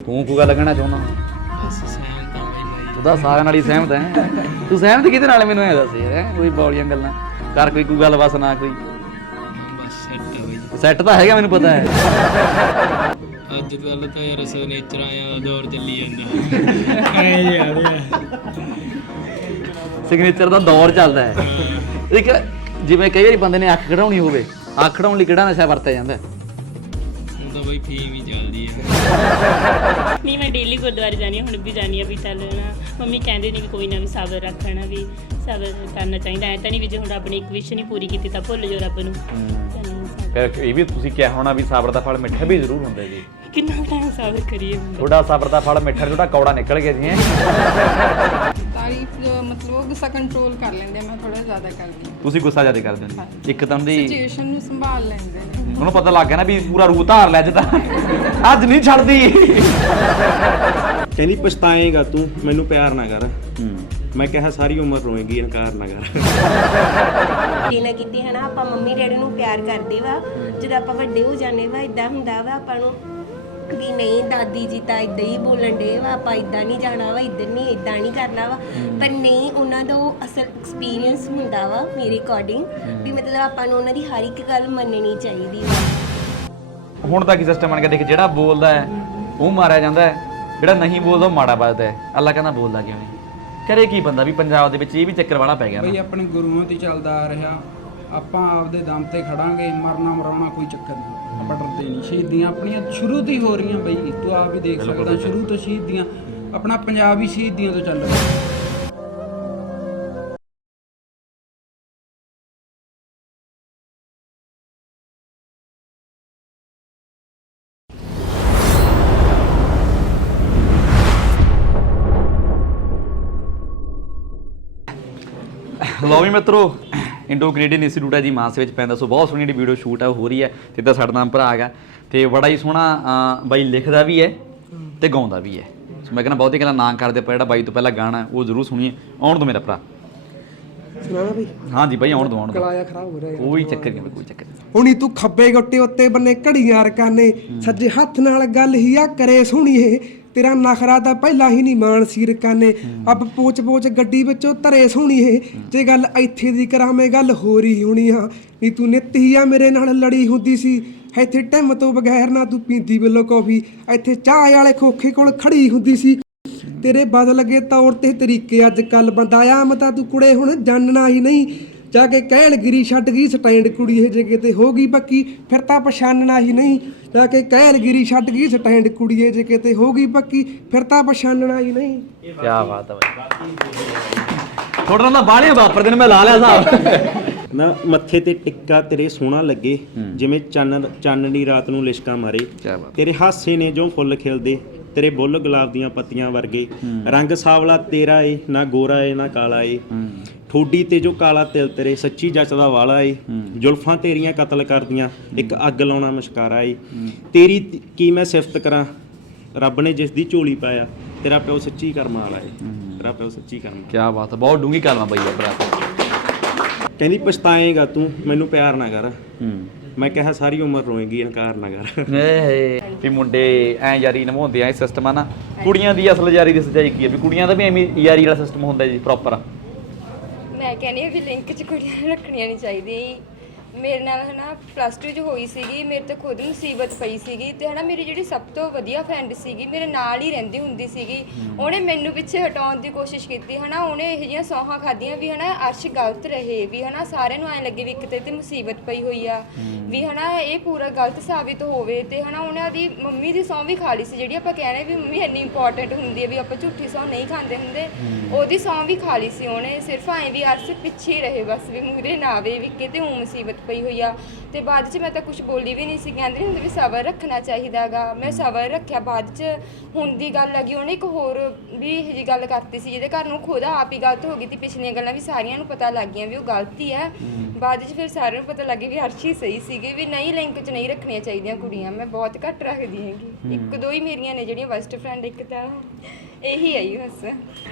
ਤੂੰ ਕੋਈ ਗੱਲ ਕਹਿਣਾ ਚਾਹੁੰਦਾ? ਬਸ ਸਹਿਮਤ ਆ ਬਈ। ਮੈਂ ਤੂੰ ਤਾਂ ਸਾਗ ਨਾਲ ਹੀ ਸਹਿਮਤ ਹੈ ਤੂੰ ਸਹਿਮਤ ਕਿਹਦੇ ਨਾਲ ਮੈਨੂੰ ਇਹ ਦੱਸ ਯਾਰ ਹੈਂ? ਕੋਈ ਬੌਲੀਆਂ ਗੱਲਾਂ। ਕਰ ਕੋਈ ਕੋਈ ਗੱਲ ਬਸ ਨਾ ਕੋਈ। ਬਸ ਸੈੱਟ ਆ ਬਈ ਸੈੱਟ ਤਾਂ ਹੈਗਾ ਮੈਨੂੰ ਪਤਾ ਹੈ ਅੱਜ ਕੱਲ ਤਾਂ ਯਾਰ ਸਨੇਚਰ ਆਇਆ ਦਾ ਦੌਰ ਚੱਲੀ ਜਾਂਦਾ। ਐ ਯਾਰ ਸਿਗਨੇਚਰ ਦਾ ਦੌਰ ਚੱਲਦਾ ਹੈ। ਇੱਕ ਜਿਵੇਂ ਕਈ ਵਾਰੀ ਬੰਦੇ ਨੇ ਅੱਖ ਕਢਾਉਣੀ ਹੋਵੇ ਅੱਖ ਕਢਾਉਣ ਲਈ ਕਿਹੜਾ ਨਸ਼ਾ ਵਰਤਿਆ ਜਾਂਦਾ ਹੈ? ਤਾਂ ਬਈ ਫੀਮ ਹੀ ਚੱਲਦੀ ਆ। ਨਹੀਂ ਮੈਂ ਡੇਲੀ ਗੁਰਦੁਆਰੇ ਜਾਣੀ ਹੁਣ ਵੀ ਜਾਣੀ ਆ ਵੀ ਚੱਲ ਨਾ। ਮੰਮੀ ਕਹਿੰਦੇ ਨੇ ਵੀ ਕੋਈ ਨਾ ਵੀ ਸਬਰ ਰੱਖਣਾ ਵੀ ਸਬਰ ਕਰਨਾ ਚਾਹੀਦਾ। ਐ ਤਾਂ ਨਹੀਂ ਵੀ ਜੇ ਹੁਣ ਰੱਬ ਨੇ ਇੱਕ ਵਿਸ਼ ਨਹੀਂ ਪੂਰੀ ਕੀਤੀ ਤਾਂ ਭੁੱਲ ਜਾਓ ਰੱਬ ਨੂੰ। ਤਾਂ ਨਹੀਂ ਸਬਰ- ਫਿਰ ਇਹ ਵੀ ਤੁਸੀਂ ਕਿਹਾ ਹੋਣਾ ਵੀ ਸਬਰ ਦਾ ਫਲ ਮਿੱਠਾ ਵੀ ਜ਼ਰੂਰ ਹੁੰਦਾ ਜੀ। ਕਿੰਨਾ ਟਾਈਮ ਸਬਰ ਕਰੀਏ ਹੁਣ? ਥੋੜਾ ਸਬਰ ਦਾ ਫਲ ਮਿੱਠਾ ਥੋੜਾ ਕੌੜਾ ਨਿਕਲ ਗਿਆ ਜੀ ਹੈਂ? ਮਤਲਬ ਉਹ ਗੁੱਸਾ ਕੰਟਰੋਲ ਕਰ ਲੈਂਦੇ ਆ ਮੈਂ ਥੋੜਾ ਜ਼ਿਆਦਾ ਕਰਦੀ ਹਾਂ। ਤੁਸੀਂ ਗੁੱਸਾ ਜ਼ਿਆਦਾ ਕਰਦੇ ਹੋ। ਜੀ। ਇੱਕ ਤਾਂ ਦੀ ਸਿਚੁਏਸ਼ਨ ਨੂੰ ਸੰਭਾਲ ਲੈਂਦੇ ਨੇ। ਉਹਨੂੰ ਪਤਾ ਲੱਗ ਗਿਆ ਨਾ ਵੀ ਪੂਰਾ ਰੂਹ ਧਾਰ ਲੈ ਤਾਂ। ਅੱਜ ਨਹੀਂ ਛੱਡਦੀ। ਕਹਿੰਦੀ ਪਛਤਾਏਗਾ ਤੂੰ ਮੈਨੂੰ ਪਿਆਰ ਨਾ ਕਰ। ਮੈਂ ਕਿਹਾ ਸਾਰੀ ਉਮਰ ਰੋਏਗੀ ਇਨਕਾਰ ਨਾ ਕਰ। ਕੀ ਨਾ ਕੀਤੀ ਹੈ ਨਾ ਆਪਾਂ ਮੰਮੀ ਡੈਡੀ ਨੂੰ ਪਿਆਰ ਕਰਦੇ ਵਾ। ਜਦੋਂ ਆਪਾਂ ਵੱਡੇ ਹੋ ਜਾਂਦੇ ਵਾ ਇਦਾਂ ਹੁੰਦਾ ਵਾ ਆਪਾਂ ਨੂੰ ਵੀ ਨਹੀਂ ਦਾਦੀ ਜੀ ਤਾਂ ਇਦਾਂ ਹੀ ਬੋਲਣ ਦੇ ਵਾ ਆਪਾਂ ਇਦਾਂ ਨਹੀਂ ਜਾਣਾ ਵਾ ਇੱਧਰ ਨਹੀਂ ਇਦਾਂ ਨਹੀਂ ਕਰਨਾ ਵਾ। ਪਰ ਨਹੀਂ ਉਹਨਾਂ ਦਾ ਉਹ ਅਸਲ ਐਕਸਪੀਰੀਅੰਸ ਹੁੰਦਾ ਵਾ ਮੇਰੇ ਅਕੋਰਡਿੰਗ ਵੀ ਮਤਲਬ ਆਪਾਂ ਨੂੰ ਉਹਨਾਂ ਦੀ ਹਰ ਇੱਕ ਗੱਲ ਮੰਨਣੀ ਚਾਹੀਦੀ ਵਾ। ਹੁਣ ਤਾਂ ਕੀ ਸਿਸਟਮ ਬਣ ਗਿਆ ਦੇਖ ਜਿਹੜਾ ਬੋਲਦਾ ਹੈ ਉਹ ਮਾਰਿਆ ਜਾਂਦਾ ਹੈ ਜਿਹੜਾ ਨਹੀਂ ਬੋਲਦਾ ਉਹ ਮਾੜਾ ਵੱਜਦਾ ਹੈ। ਅੱਲਾ ਕਹਿੰਦਾ ਬੋਲਦਾ ਕਿਉਂ ਨਹੀਂ? ਕਰੇ ਕੀ ਬੰਦਾ? ਵੀ ਪੰਜਾਬ ਦੇ ਵਿੱਚ ਇਹ ਵੀ ਚੱਕਰ ਵਾਲਾ ਪੈ ਗਿਆ ਬਈ ਆਪਣੇ ਗੁਰੂਆਂ ਤੇ ਚੱਲਦਾ ਆ ਰਿਹਾ। ਆਪਾਂ ਆਪਦੇ ਦਮ ਤੇ ਖੜਾਂਗੇ ਮਰਨਾ ਮਰਾਉਣਾ ਕੋਈ ਚੱਕਰ ਨਹੀਂ। ਆਪਾਂ ਡਰਦੇ ਨਹੀਂ। ਸ਼ਹੀਦੀਆਂ ਆਪਣੀਆਂ ਸ਼ੁਰੂ ਤੋਂ ਹੀ ਹੋ ਰਹੀਆਂ ਬਈ। ਤੂੰ ਆਪ ਵੀ ਦੇਖ ਸਕਦਾ ਸ਼ੁਰੂ ਤੋਂ ਸ਼ਹੀਦੀਆਂ ਆਪਣਾ ਪੰਜਾਬ ਹੀ ਸ਼ਹੀਦੀਆਂ ਤੋਂ ਚੱਲ ਰਿਹਾ। ਲਓ ਵੀ ਮਿੱਤਰੋ ਇੰਡੋ ਕੈਨੇਡੀਅਨ ਇੰਸਟੀਚਿਊਟ ਹੈ ਜੀ ਮਾਸ ਵਿੱਚ ਪੈਂਦਾ ਸੋ ਬਹੁਤ ਸੋਹਣੀ ਜਿਹੜੀ ਵੀਡੀਓ ਸ਼ੂਟ ਹੈ ਉਹ ਹੋ ਰਹੀ ਹੈ ਤੇ ਤਾਂ ਸਾਡਾ ਨਾਮ ਭਰਾ ਹੈਗਾ ਤੇ ਬੜਾ ਹੀ ਸੋਹਣਾ ਬਾਈ ਲਿਖਦਾ ਵੀ ਹੈ ਤੇ ਗਾਉਂਦਾ ਵੀ ਹੈ। ਸੋ ਮੈਂ ਕਹਿੰਦਾ ਬਹੁਤੀ ਗੱਲਾਂ ਨਾ ਕਰਦੇ ਪਰ ਜਿਹੜਾ ਬਾਈ ਤੋਂ ਪਹਿਲਾਂ ਗਾਣਾ ਹੈ, ਉਹ ਜ਼ਰੂਰ ਸੁਣੀਏ। ਆਉਣ ਦੋ ਮੇਰਾ ਭਰਾ। ਸੁਣਾਣਾ ਬਈ ਹਾਂ ਜੀ ਬਾਈ ਆਉਣ ਦੋ ਆਉਣ ਦੋ ਕਲਾਇਆ ਖਰਾਬ ਹੋ ਰਿਹਾ ਕੋਈ ਚੱਕਰ ਨਹੀਂ ਕੋਈ ਚੱਕਰ ਨਹੀਂ। ਹੁਣੀ ਤੂੰ ਖੱਬੇ ਗੱਟੇ ਉੱਤੇ ਬੰਨੇ ਘੜੀਆਂ ਰਕਾਨੇ ਸੱਜੇ ਹੱਥ ਨਾਲ ਗੱਲ ਹੀ ਆ ਕਰੇ ਸੁਣੀਏ ਤੇਰਾ ਨਖਰਾ ਤਾਂ ਪਹਿਲਾਂ ਹੀ ਨਹੀਂ ਮਾਨ ਸੀ ਰਕਾਨੇ ਅਬ ਪੋਚ ਪੋਚ ਗੱਡੀ ਵਿੱਚੋਂ ਧਰੇ ਸੁਣੀਏ ਜੇ ਗੱਲ ਇੱਥੇ ਦੀ ਕਰਾਵੇਂ ਗੱਲ ਹੋ ਰਹੀ ਹੋਣੀ ਆ। ਨੀ ਤੂੰ ਨਿੱਤ ਹੀ ਆ ਮੇਰੇ ਨਾਲ ਲੜੀ ਹੁੰਦੀ ਸੀ। ਇੱਥੇ ਟਿਮ ਤੋਂ ਬਗੈਰ ਨਾ ਤੂੰ ਪੀਂਦੀ ਵੱਲੋਂ ਕੌਫੀ। ਇੱਥੇ ਚਾਹ ਵਾਲੇ ਖੋਖੇ ਕੋਲ ਖੜੀ ਹੁੰਦੀ ਸੀ। ਤੇਰੇ ਬਦਲ ਲੱਗੇ ਤੌਰ ਤੇ ਤਰੀਕੇ ਅੱਜ ਕੱਲ ਬੰਦਾ। ਆ ਮਤਾ ਤੂੰ ਕੁੜੇ ਹੁਣ ਜਾਣਨਾ ਹੀ ਨਹੀਂ। ਜਾ ਕੇ ਕਹਿਣ ਗਿਰੀ ਛੱਡ ਗਈ ਸਟੈਂਡ ਕੁੜੀ ਇਹ ਜੇ ਕਿਤੇ ਹੋ ਗਈ ਪੱਕੀ ਫਿਰ ਤਾਂ ਪਛਾਣਨਾ ਹੀ ਨਹੀਂ। ਜਾ ਕੇ ਕਹਿਣ ਗਿਰੀ ਛੱਡ ਗਈ ਸਟੈਂਡ ਕੁੜੀ ਇਹ ਜੇ ਕਿਤੇ ਹੋ ਗਈ ਪੱਕੀ ਫਿਰ ਤਾਂ ਪਛਾਣਨਾ ਹੀ ਨਹੀਂ। ਕੀ ਬਾਤ ਹੈ ਬਾਈ। ਥੋੜਾ ਨਾ ਬਾਹਲੇ ਵਾਪਰਦੇ ਨੇ ਮੈਂ ਲਾ ਲਿਆ ਸਾਹਿਬ ਨਾ ਮੱਥੇ ਤੇ ਟਿੱਕਾ ਤੇਰੇ ਸੋਹਣਾ ਲੱਗੇ ਜਿਵੇਂ ਚੰਨ ਚਾਨਣੀ ਰਾਤ ਨੂੰ ਲਿਸ਼ਕਾ ਮਾਰੇ। ਤੇਰੇ ਹਾਸੇ ਨੇ ਜੋ ਫੁੱਲ ਖਿਲਦੇ ਤੇਰੇ ਬੁੱਲ ਗੁਲਾਬ ਦੀਆਂ ਪੱਤੀਆਂ ਵਰਗੇ। ਰੰਗ ਸਾਵਲਾ ਤੇਰਾ ਏ ਨਾ ਗੋਰਾ ਏ ਨਾ ਕਾਲਾ ਏ। ਠੋਡੀ ਤੇ ਜੋ ਕਾਲਾ ਤਿਲ ਤੇਰੇ ਸੱਚੀ ਜੱਚਦਾ ਵਾਲਾ ਏ। ਜ਼ੁਲਫਾਂ ਤੇਰੀਆਂ ਕਤਲ ਕਰਦੀਆਂ ਇੱਕ ਅੱਗ ਲਾਉਣਾ ਮੁਸ਼ਕਾਰਾ ਏ। ਤੇਰੀ ਕੀ ਮੈਂ ਸਿਫਤ ਕਰਾਂ? ਰੱਬ ਨੇ ਜਿਸ ਦੀ ਝੋਲੀ ਪਾਇਆ ਤੇਰਾ ਪਿਓ ਸੱਚੀ ਕਰਮ ਵਾਲਾ ਏ। ਤੇਰਾ ਪਿਓ ਸੱਚੀ ਕਰਮ ਕੀ ਬਾਤ ਹੈ ਬਹੁਤ ਡੂੰਗੀ ਬਾਈ ਆ ਭਰਾ। ਕਹਿੰਦੀ ਪਛਤਾਏਗਾ ਤੂੰ ਮੈਨੂੰ ਪਿਆਰ ਨਾ ਕਰ। ਹੂੰ। ਮੈਂ ਕਿਹਾ ਸਾਰੀ ਉਮਰ ਰੋਏਗੀ ਇਨਕਾਰ ਨਾ ਕਰ। ਏ ਵੀ ਮੁੰਡੇ ਐ ਯਾਰੀ ਨਿਭਾਉਂਦੇ ਆ ਇਹ ਸਿਸਟਮ ਆ ਨਾ। ਕੁੜੀਆਂ ਦੀ ਅਸਲ ਯਾਰੀ ਦੀ ਸੱਚਾਈ ਕੀ ਹੈ ਵੀ ਕੁੜੀਆਂ ਦਾ ਵੀ ਐਵੇਂ ਯਾਰੀ ਵਾਲਾ ਸਿਸਟਮ ਹੁੰਦਾ ਜੀ ਪ੍ਰੋਪਰ ਮੈਂ ਕਹਿੰਦੀ ਹਾਂ ਵੀ ਲਿੰਕ 'ਚ ਕੁੜੀਆਂ ਰੱਖਣੀਆਂ ਨਹੀਂ ਚਾਹੀਦੀਆਂ ਮੇਰੇ ਨਾਲ ਹਨਾ ਪਲੱਸ 2 ਚ ਹੋਈ ਸੀਗੀ ਮੇਰੇ ਤੇ ਖੁਦ ਮੁਸੀਬਤ ਪਈ ਸੀਗੀ ਤੇ ਹਨਾ ਮੇਰੀ ਜਿਹੜੀ ਸਭ ਤੋਂ ਵਧੀਆ ਫਰੈਂਡ ਸੀਗੀ ਮੇਰੇ ਨਾਲ ਹੀ ਰਹਿੰਦੀ ਹੁੰਦੀ ਸੀਗੀ। ਉਹਨੇ ਮੈਨੂੰ ਪਿੱਛੇ ਹਟਾਉਣ ਦੀ ਕੋਸ਼ਿਸ਼ ਕੀਤੀ ਹਨਾ ਉਹਨੇ ਇਹੋ ਜਿਹੀਆਂ ਸੌਹਾਂ ਖਾਧੀਆਂ ਵੀ ਹਨਾ ਅਰਸ਼ ਗਲਤ ਰਹੇ ਵੀ ਹਨਾ ਸਾਰਿਆਂ ਨੂੰ ਐਂ ਲੱਗੇ ਵੀ ਇੱਕ ਤੇ ਤੇ ਮੁਸੀਬਤ ਪਈ ਹੋਈ ਆ ਵੀ ਹਨਾ ਇਹ ਪੂਰਾ ਗਲਤ ਸਾਬਿਤ ਹੋਵੇ ਤੇ ਹਨਾ ਉਹਨਾਂ ਦੀ ਮੰਮੀ ਦੀ ਸੌਂ ਵੀ ਖਾ ਲਈ ਸੀ ਜਿਹੜੀ ਆਪਾਂ ਕਹਿੰਦੇ ਵੀ ਮੰਮੀ ਇੰਨੀ ਇੰਪੋਰਟੈਂਟ ਹੁੰਦੀ ਹੈ ਵੀ ਆਪਾਂ ਝੂਠੀ ਸੌਂ ਨਹੀਂ ਖਾਂਦੇ ਹੁੰਦੇ ਉਹਦੀ ਸੌਂ ਵੀ ਖਾ ਲਈ ਸੀ ਉਹਨੇ ਸਿਰਫ ਐਂ ਵੀ ਅਰਸ਼ ਪਿੱਛੇ ਰਹੇ ਬਸ ਵੀ ਮੂਰੇ ਨਾ ਆਵੇ ਵੀ ਕਿਤੇ ਉਹ ਮੁਸੀਬਤ ਪਈ ਹੋਈ ਆ। ਤੇ ਬਾਅਦ 'ਚ ਮੈਂ ਤਾਂ ਕੁਝ ਬੋਲੀ ਵੀ ਨਹੀਂ ਸੀ। ਕਹਿੰਦੇ ਹੁੰਦੇ ਵੀ ਸਬਰ ਰੱਖਣਾ ਚਾਹੀਦਾਗਾ ਮੈਂ ਸਬਰ ਰੱਖਿਆ ਬਾਅਦ 'ਚ। ਹੁਣ ਦੀ ਗੱਲ ਲੱਗੀ ਉਹਨੇ ਇੱਕ ਹੋਰ ਵੀ ਇਹ ਜੀ ਗੱਲ ਕਰਤੀ ਸੀ ਜਿਹਦੇ ਘਰ ਨੂੰ ਖੁਦ ਆਪ ਹੀ ਗਲਤ ਹੋ ਗਈ ਤੇ ਪਿਛਲੀਆਂ ਗੱਲਾਂ ਵੀ ਸਾਰੀਆਂ ਨੂੰ ਪਤਾ ਲੱਗ ਗਈਆਂ ਵੀ ਉਹ ਗਲਤੀ ਹੈ। ਬਾਅਦ 'ਚ ਫਿਰ ਸਾਰਿਆਂ ਨੂੰ ਪਤਾ ਲੱਗੇ ਵੀ ਅਰਸ਼ੀ ਸਹੀ ਸੀਗੇ ਵੀ ਨਹੀਂ ਲਿੰਕ 'ਚ ਨਹੀਂ ਰੱਖਣੀਆਂ ਚਾਹੀਦੀਆਂ ਕੁੜੀਆਂ। ਮੈਂ ਬਹੁਤ ਘੱਟ ਰੱਖਦੀ ਹੈਗੀ। ਇੱਕ ਦੋ ਹੀ ਮੇਰੀਆਂ ਨੇ ਜਿਹੜੀਆਂ ਬੈਸਟ ਫਰੈਂਡ ਇੱਕ ਤਾਂ ਇਹੀ ਹੈ ਜੀ ਬਸ।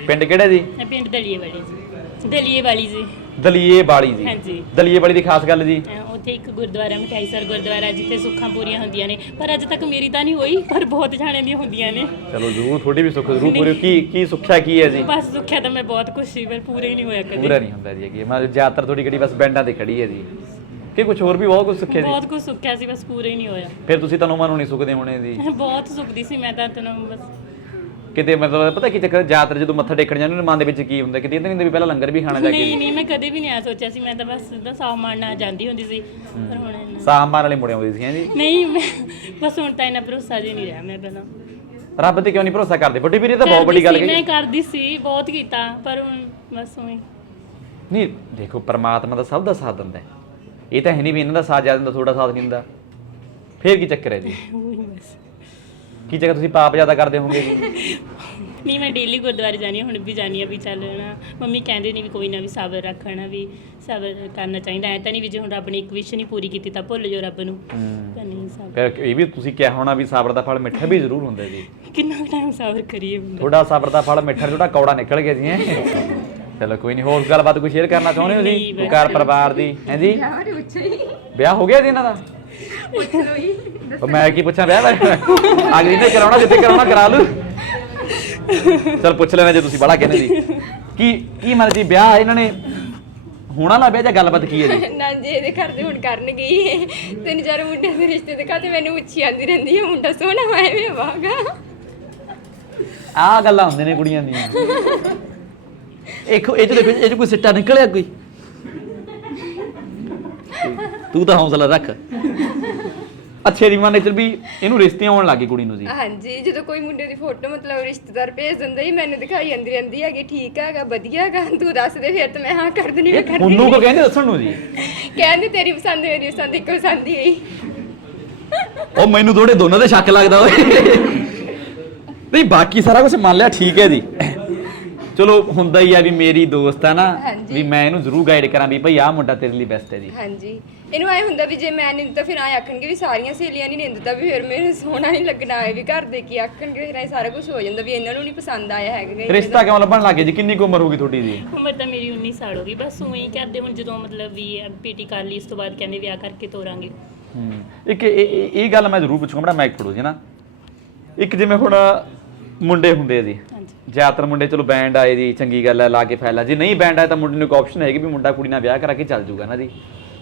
ਪਿੰਡ ਕਿਹੜਾ ਜੀ? ਪਿੰਡ ਦਲੀਏ ਵਾਲੀ ਜੀ। ਦਲੀਏ ਵਾਲੀ ਜੀ। ਦਲੀਏ ਵਾਲੀ ਜੀ। ਹਾਂਜੀ। ਦਲੀਏ ਵਾਲੀ ਦੀ ਖਾਸ ਗੱਲ ਜੀ। ਅਹ ਉੱਥੇ ਇੱਕ ਗੁਰਦੁਆਰਾ ਮਠਾਈ ਸਰ ਗੁਰਦੁਆਰਾ ਜਿੱਥੇ ਸੁੱਖਾਂ ਪੂਰੀਆਂ ਹੁੰਦੀਆਂ ਨੇ। ਪਰ ਅੱਜ ਤੱਕ ਮੇਰੀ ਤਾਂ ਨਹੀਂ ਹੋਈ ਪਰ ਬਹੁਤ ਜਾਣਿਆਂ ਦੀਆਂ ਹੁੰਦੀਆਂ ਨੇ। ਚਲੋ ਜ਼ਰੂਰ ਤੁਹਾਡੀ ਵੀ ਸੁੱਖ ਜ਼ਰੂਰ ਪੂਰੀ ਕੀ ਕੀ ਸੁੱਖਿਆ ਕੀ ਹੈ ਜੀ? ਬਸ ਸੁੱਖਿਆ ਤਾਂ ਮੈਂ ਬਹੁਤ ਕੁਛ ਸੀ ਪਰ ਪੂਰੇ ਹੀ ਨਹੀਂ ਹੋਇਆ ਕਦੇ। ਪੂਰਾ ਨਹੀਂ ਹੁੰਦਾ ਜੀ ਕਿ ਮੈਂ ਜ਼ਿਆਦਾਤਰ ਤੁਹਾਡੀ ਗੱਡੀ ਬਸ ਬੈਂਡਾਂ ਤੇ ਖੜੀ ਹੈ ਜੀ। ਕਿ ਕੁਝ ਹੋਰ ਵੀ ਬਹੁਤ ਕੁਝ ਸੁੱਖਿਆ ਜੀ? ਬਹੁਤ ਕੁਝ ਸੁੱਖਿਆ ਸੀ ਬਸ ਪੂਰੇ ਹੀ ਨਹੀਂ ਹੋਇਆ। ਫਿਰ ਤੁਸੀਂ ਤਨੋਂ ਮਨ ਨਹੀਂ ਸੁੱਖਦੇ ਹੋਣੇ ਜੀ। ਬਹੁਤ ਸੁੱਖਦੀ ਸੀ ਮੈਂ ਤਾਂ ਤੈਨੂੰ ਬਸ ਕਿਤੇ ਮਤਲਬ ਪਤਾ ਕੀ ਚੱਕਰ ਜ਼ਿਆਦਾਤਰ ਜਦੋਂ ਮੱਥਾ ਟੇਕਣ ਜਾਂਦੇ ਨੇ ਮਨ ਦੇ ਵਿੱਚ ਕੀ ਹੁੰਦਾ ਕਿਤੇ ਇਹ ਤਾਂ ਨਹੀਂ ਵੀ ਪਹਿਲਾਂ ਲੰਗਰ ਵੀ ਖਾਣਾ ਜਾ ਨਹੀਂ ਕੇ ਨਹੀਂ ਮੈਂ ਕਦੇ ਵੀ ਨਹੀਂ ਆ ਸੋਚਿਆ ਸੀ ਮੈਂ ਤਾਂ ਬਸ ਸਿੱਧਾ ਸਾਹ ਮਾਰਨਾ ਜਾਂਦੀ ਹੁੰਦੀ ਸੀ ਪਰ ਹੁਣ ਇੰਨਾ- ਸਾਂਬਾਂ ਵਾਲੇ ਮੁੜੇ ਹੋਏ ਸੀ ਹੈਂ ਜੀ? ਨਹੀਂ ਮੈਂ ਬਸ ਹੁਣ ਤਾਂ ਇਹਨਾਂ ਭਰੋਸਾ ਜੇ ਨਹੀਂ ਰਿਹਾ ਮੈਂ ਪਹਿਲਾਂ। ਰੱਬ ਤੇ ਕਿਉਂ ਨਹੀਂ ਭਰੋਸਾ ਕਰਦੇ? ਵੱਡੀ ਵੀਰੇ ਤਾਂ ਬਹੁਤ ਵੱਡੀ ਗੱਲ ਸੀ, ਕਹੀ। ਮੈਂ ਕਰਦੀ ਸੀ ਬਹੁਤ ਕੀਤਾ ਪਰ ਹੁਣ ਬਸ ਉਵੇਂ ਨਹੀਂ ਦੇਖੋ ਪਰਮਾਤਮਾ ਦਾ ਸਭ ਦਾ ਸਾਥ ਦਿੰਦਾ ਹੈ। ਇਹ ਤਾਂ ਹੈ ਨਹੀਂ ਵੀ ਇਹਨਾਂ ਦਾ ਸਾਥ ਜ਼ਿਆਦਾ ਦਿੰਦਾ ਤੁਹਾਡਾ ਸਾਥ ਨਹੀਂ ਦਿੰਦਾ। ਫੇਰ ਕੀ ਚੱਕਰ ਹੈ ਜੀ? ਉਹੀ ਬਸ। ਕੀ ਚੱਕਰ ਤੁਸੀਂ ਪਾਪ ਜ਼ਿਆਦਾ ਕਰਦੇ ਹੋਵੋਗੇ? ਜੀ ਨਹੀਂ ਮੈਂ ਡੇਲੀ ਗੁਰਦੁਆਰੇ ਜਾਣੀ ਹੁਣ ਵੀ ਜਾਣੀ ਆ ਵੀ ਚੱਲ ਨਾ। ਮੰਮੀ ਕਹਿੰਦੇ ਨਹੀਂ ਵੀ ਕੋਈ ਨਾ ਵੀ ਸਬਰ ਰੱਖਣਾ ਵੀ ਸਬਰ ਕਰਨਾ ਚਾਹੀਦਾ। ਐ ਤਾਂ ਨਹੀਂ ਵੀ ਜੇ ਹੁਣ ਰੱਬ ਨੇ ਇੱਕ ਵਿਸ਼ ਨਹੀਂ ਪੂਰੀ ਕੀਤੀ ਤਾਂ ਭੁੱਲ ਜਾਓ ਰੱਬ ਨੂੰ। ਤਾਂ ਨਹੀਂ ਸਬਰ। ਫਿਰ ਇਹ ਵੀ ਤੁਸੀਂ ਕਿਹਾ ਹੋਣਾ ਵੀ ਸਬਰ ਦਾ ਫਲ ਮਿੱਠਾ ਵੀ ਜ਼ਰੂਰ ਹੁੰਦਾ ਜੀ। ਕਿੰਨਾ ਟਾਈਮ ਸਬਰ ਕਰੀਏ ਬੰਦਾ। ਤੁਹਾਡਾ ਸਬਰ ਦਾ ਫਲ ਮਿੱਠਾ ਤੁਹਾਡਾ ਕੌੜਾ ਨਿਕਲ ਗਿਆ ਜੀ ਹੈਂ। ਚਲੋ ਕੋਈ ਨਹੀਂ ਹੋਰ ਗੱਲਬਾਤ ਕੋਈ ਸ਼ੇਅਰ ਕਰਨਾ ਚਾਹੁੰਦੇ ਹੋ ਜੀ? ਘਰ ਪਰਿਵਾਰ ਦੀ ਹੈ ਜੀ। ਵਿਆਹ ਹੋ ਗਿਆ ਜੀ ਇਹਨਾਂ ਦਾ? ਉਹ ਮੈਂ ਕੀ ਪੁੱਛਾਂ ਵਿਆਹ ਬਾਰੇ ਅਗਲੀ ਨੇ ਕਰਾਉਣਾ ਜਿੱਥੇ ਕਰਾਉਣਾ ਕਰਾ ਲੂ। ਚਲ ਪੁੱਛ ਲੈਣਾ ਜੇ ਤੁਸੀਂ ਬੜਾ ਕਹਿੰਦੇ ਜੀ ਕੀ ਕੀ ਮਤਲਬ ਜੀ ਵਿਆਹ ਇਹਨਾਂ ਨੇ ਹੋਣਾ ਲਾ ਵਿਆਹ ਜਾਂ ਗੱਲਬਾਤ ਕੀ ਹੈ ਜੀ? ਨਾ ਜੀ ਇਹਦੇ ਘਰ ਦੇ ਹੁਣ ਕਰਨ ਗਈ ਤਿੰਨ ਚਾਰ ਮੁੰਡਿਆਂ ਦੇ ਰਿਸ਼ਤੇ ਦੇ ਤੇ ਮੈਨੂੰ ਉੱਚੀ ਆਂਦੀ ਰਹਿੰਦੀ ਹੈ ਮੁੰਡਾ ਸੋਹਣਾ ਆਏ ਵੇ ਵਾਗਾ ਆਹ ਗੱਲਾਂ ਹੁੰਦੇ ਨੇ ਕੁੜੀਆਂ ਦੀਆਂ। ਇੱਕ ਇਹ ਚ ਦੇਖੋ ਇਹ ਚ ਕੋਈ ਸਿੱਟਾ ਨਿਕਲਿਆ ਕੋਈ? ਤੂੰ ਤਾਂ ਹੌਸਲਾ ਰੱਖ। ਅੱਛੇ ਦੀ ਮੰਨ ਚਲ ਵੀ ਇਹਨੂੰ ਰਿਸ਼ਤੇ ਆਉਣ ਲੱਗੇ ਕੁੜੀ ਨੂੰ ਜੀ। ਹਾਂਜੀ ਜਦੋਂ ਕੋਈ ਮੁੰਡੇ ਦੀ ਫੋਟੋ ਮਤਲਬ ਰਿਸ਼ਤੇਦਾਰ ਭੇਜ ਦਿੰਦਾ ਹੀ ਮੈਨੂੰ ਦਿਖਾਈ ਜਾਂਦੀ ਰਹਿੰਦੀ ਹੈਗੀ ਠੀਕ ਹੈਗਾ ਵਧੀਆ ਹੈਗਾ ਤੂੰ ਦੱਸ ਦੇ ਫਿਰ ਤੇ ਮੈਂ ਹਾਂ ਕਰ ਦਿੰਦੀ ਮੈਂ ਕਰ ਤੁਹਾਨੂੰ ਕੋ ਕਹਿੰਦੇ ਦੱਸਣ ਨੂੰ ਜੀ। ਕਹਿੰਦੀ ਤੇਰੀ ਪਸੰਦ ਮੇਰੀ ਪਸੰਦ ਇੱਕੋ ਪਸੰਦ ਹੀ ਹੋਈ ਉਹ ਮੈਨੂੰ ਥੋੜੇ ਦੋਨਾਂ ਦੇ ਸ਼ੱਕ ਲੱਗਦਾ ਓਏ। ਨਹੀਂ ਬਾਕੀ ਸਾਰਾ ਕੁਝ ਮੰਨ ਲਿਆ ਠੀਕ ਹੈ ਜੀ। ਚਲੋ ਹੁੰਦਾ ਹੀ ਆ ਵੀ ਮੇਰੀ ਦੋਸਤ ਆ ਨਾ। ਵੀ ਮੈਂ ਇਹਨੂੰ ਜ਼ਰੂਰ ਗਾਈਡ ਕਰਾਂ ਵੀ ਭਈ ਆਹ ਮੁੰਡਾ ਤੇਰੇ ਲਈ ਬੈਸਟ ਹੈ ਜੀ। ਹਾਂਜੀ। ਇਹਨੂੰ ਐ ਹੁੰਦਾ ਵੀ ਜੇ ਮੈਂ ਨਹੀਂ ਦਿੱਤਾ ਫਿਰ ਐ ਆਖਣਗੇ ਵੀ ਸਾਰੀਆਂ ਸਹੇਲੀਆਂ ਨਹੀਂ ਦਿੱਤਾ ਵੀ ਫਿਰ ਮੇਰੇ ਸੋਹਣਾ ਨਹੀਂ ਲੱਗਣਾ ਹੈ ਵੀ ਘਰ ਦੇ ਕੀ ਆਖਣਗੇ ਫਿਰ ਐ ਸਾਰਾ ਕੁਝ ਹੋ ਜਾਂਦਾ ਵੀ ਇਹਨਾਂ ਨੂੰ ਨਹੀਂ ਪਸੰਦ ਆਇਆ ਹੈਗਾ ਰਿਸ਼ਤਾ ਕਿਉਂ ਲੱਭਣ ਲੱਗੇ ਜੀ? ਕਿੰਨੀ ਕੁ ਉਮਰ ਹੋ ਗਈ ਤੁਹਾਡੀ ਜੀ? ਉਮਰ ਤਾਂ ਮੇਰੀ 19 ਸਾਲ ਹੋ ਗਈ। ਬਸ ਉਵੇਂ ਹੀ ਕਰਦੇ ਹੁਣ ਜਦੋਂ ਮਤਲਬ ਵੀ ਪੀਟੀ ਕਰ ਲਈ ਇਸ ਤੋਂ ਬਾਅਦ ਕਹਿੰਦੇ ਵਿਆਹ ਕਰਕੇ ਤੋਰਾਂਗੇ। ਹੂੰ। ਇੱਕ ਇਹ- ਗੱਲ ਮੈਂ ਜ਼ਰੂਰ ਪੁੱਛੂੰਗਾ ਬੜਾ ਮਾਈਕ ਫੜੋ ਜੀ ਨਾ। ਇੱਕ ਜਿਵੇਂ ਹੁਣ ਮੁੰਡੇ ਹੁੰਦੇ ਆ ਜੀ। ਜ਼ਿਆਦਾਤਰ ਮੁੰਡੇ ਚਲੋ ਬੈਂਡ ਆਏ ਜੀ, ਚੰਗੀ ਗੱਲ ਹੈ ਲਾ ਕੇ ਫੈਲਾ। ਜੇ ਨਹੀਂ ਬੈਂਡ ਆਏ ਤਾਂ ਮੁੰਡੇ ਨੂੰ ਇੱਕ ਆਪਸ਼ਨ ਹੈਗੀ ਵੀ ਮੁੰਡਾ ਕੁੜੀ ਨਾਲ ਵਿਆਹ ਕਰਾ ਕੇ ਚੱਲ ਜੂਗਾ ਨਾ ਜੀ।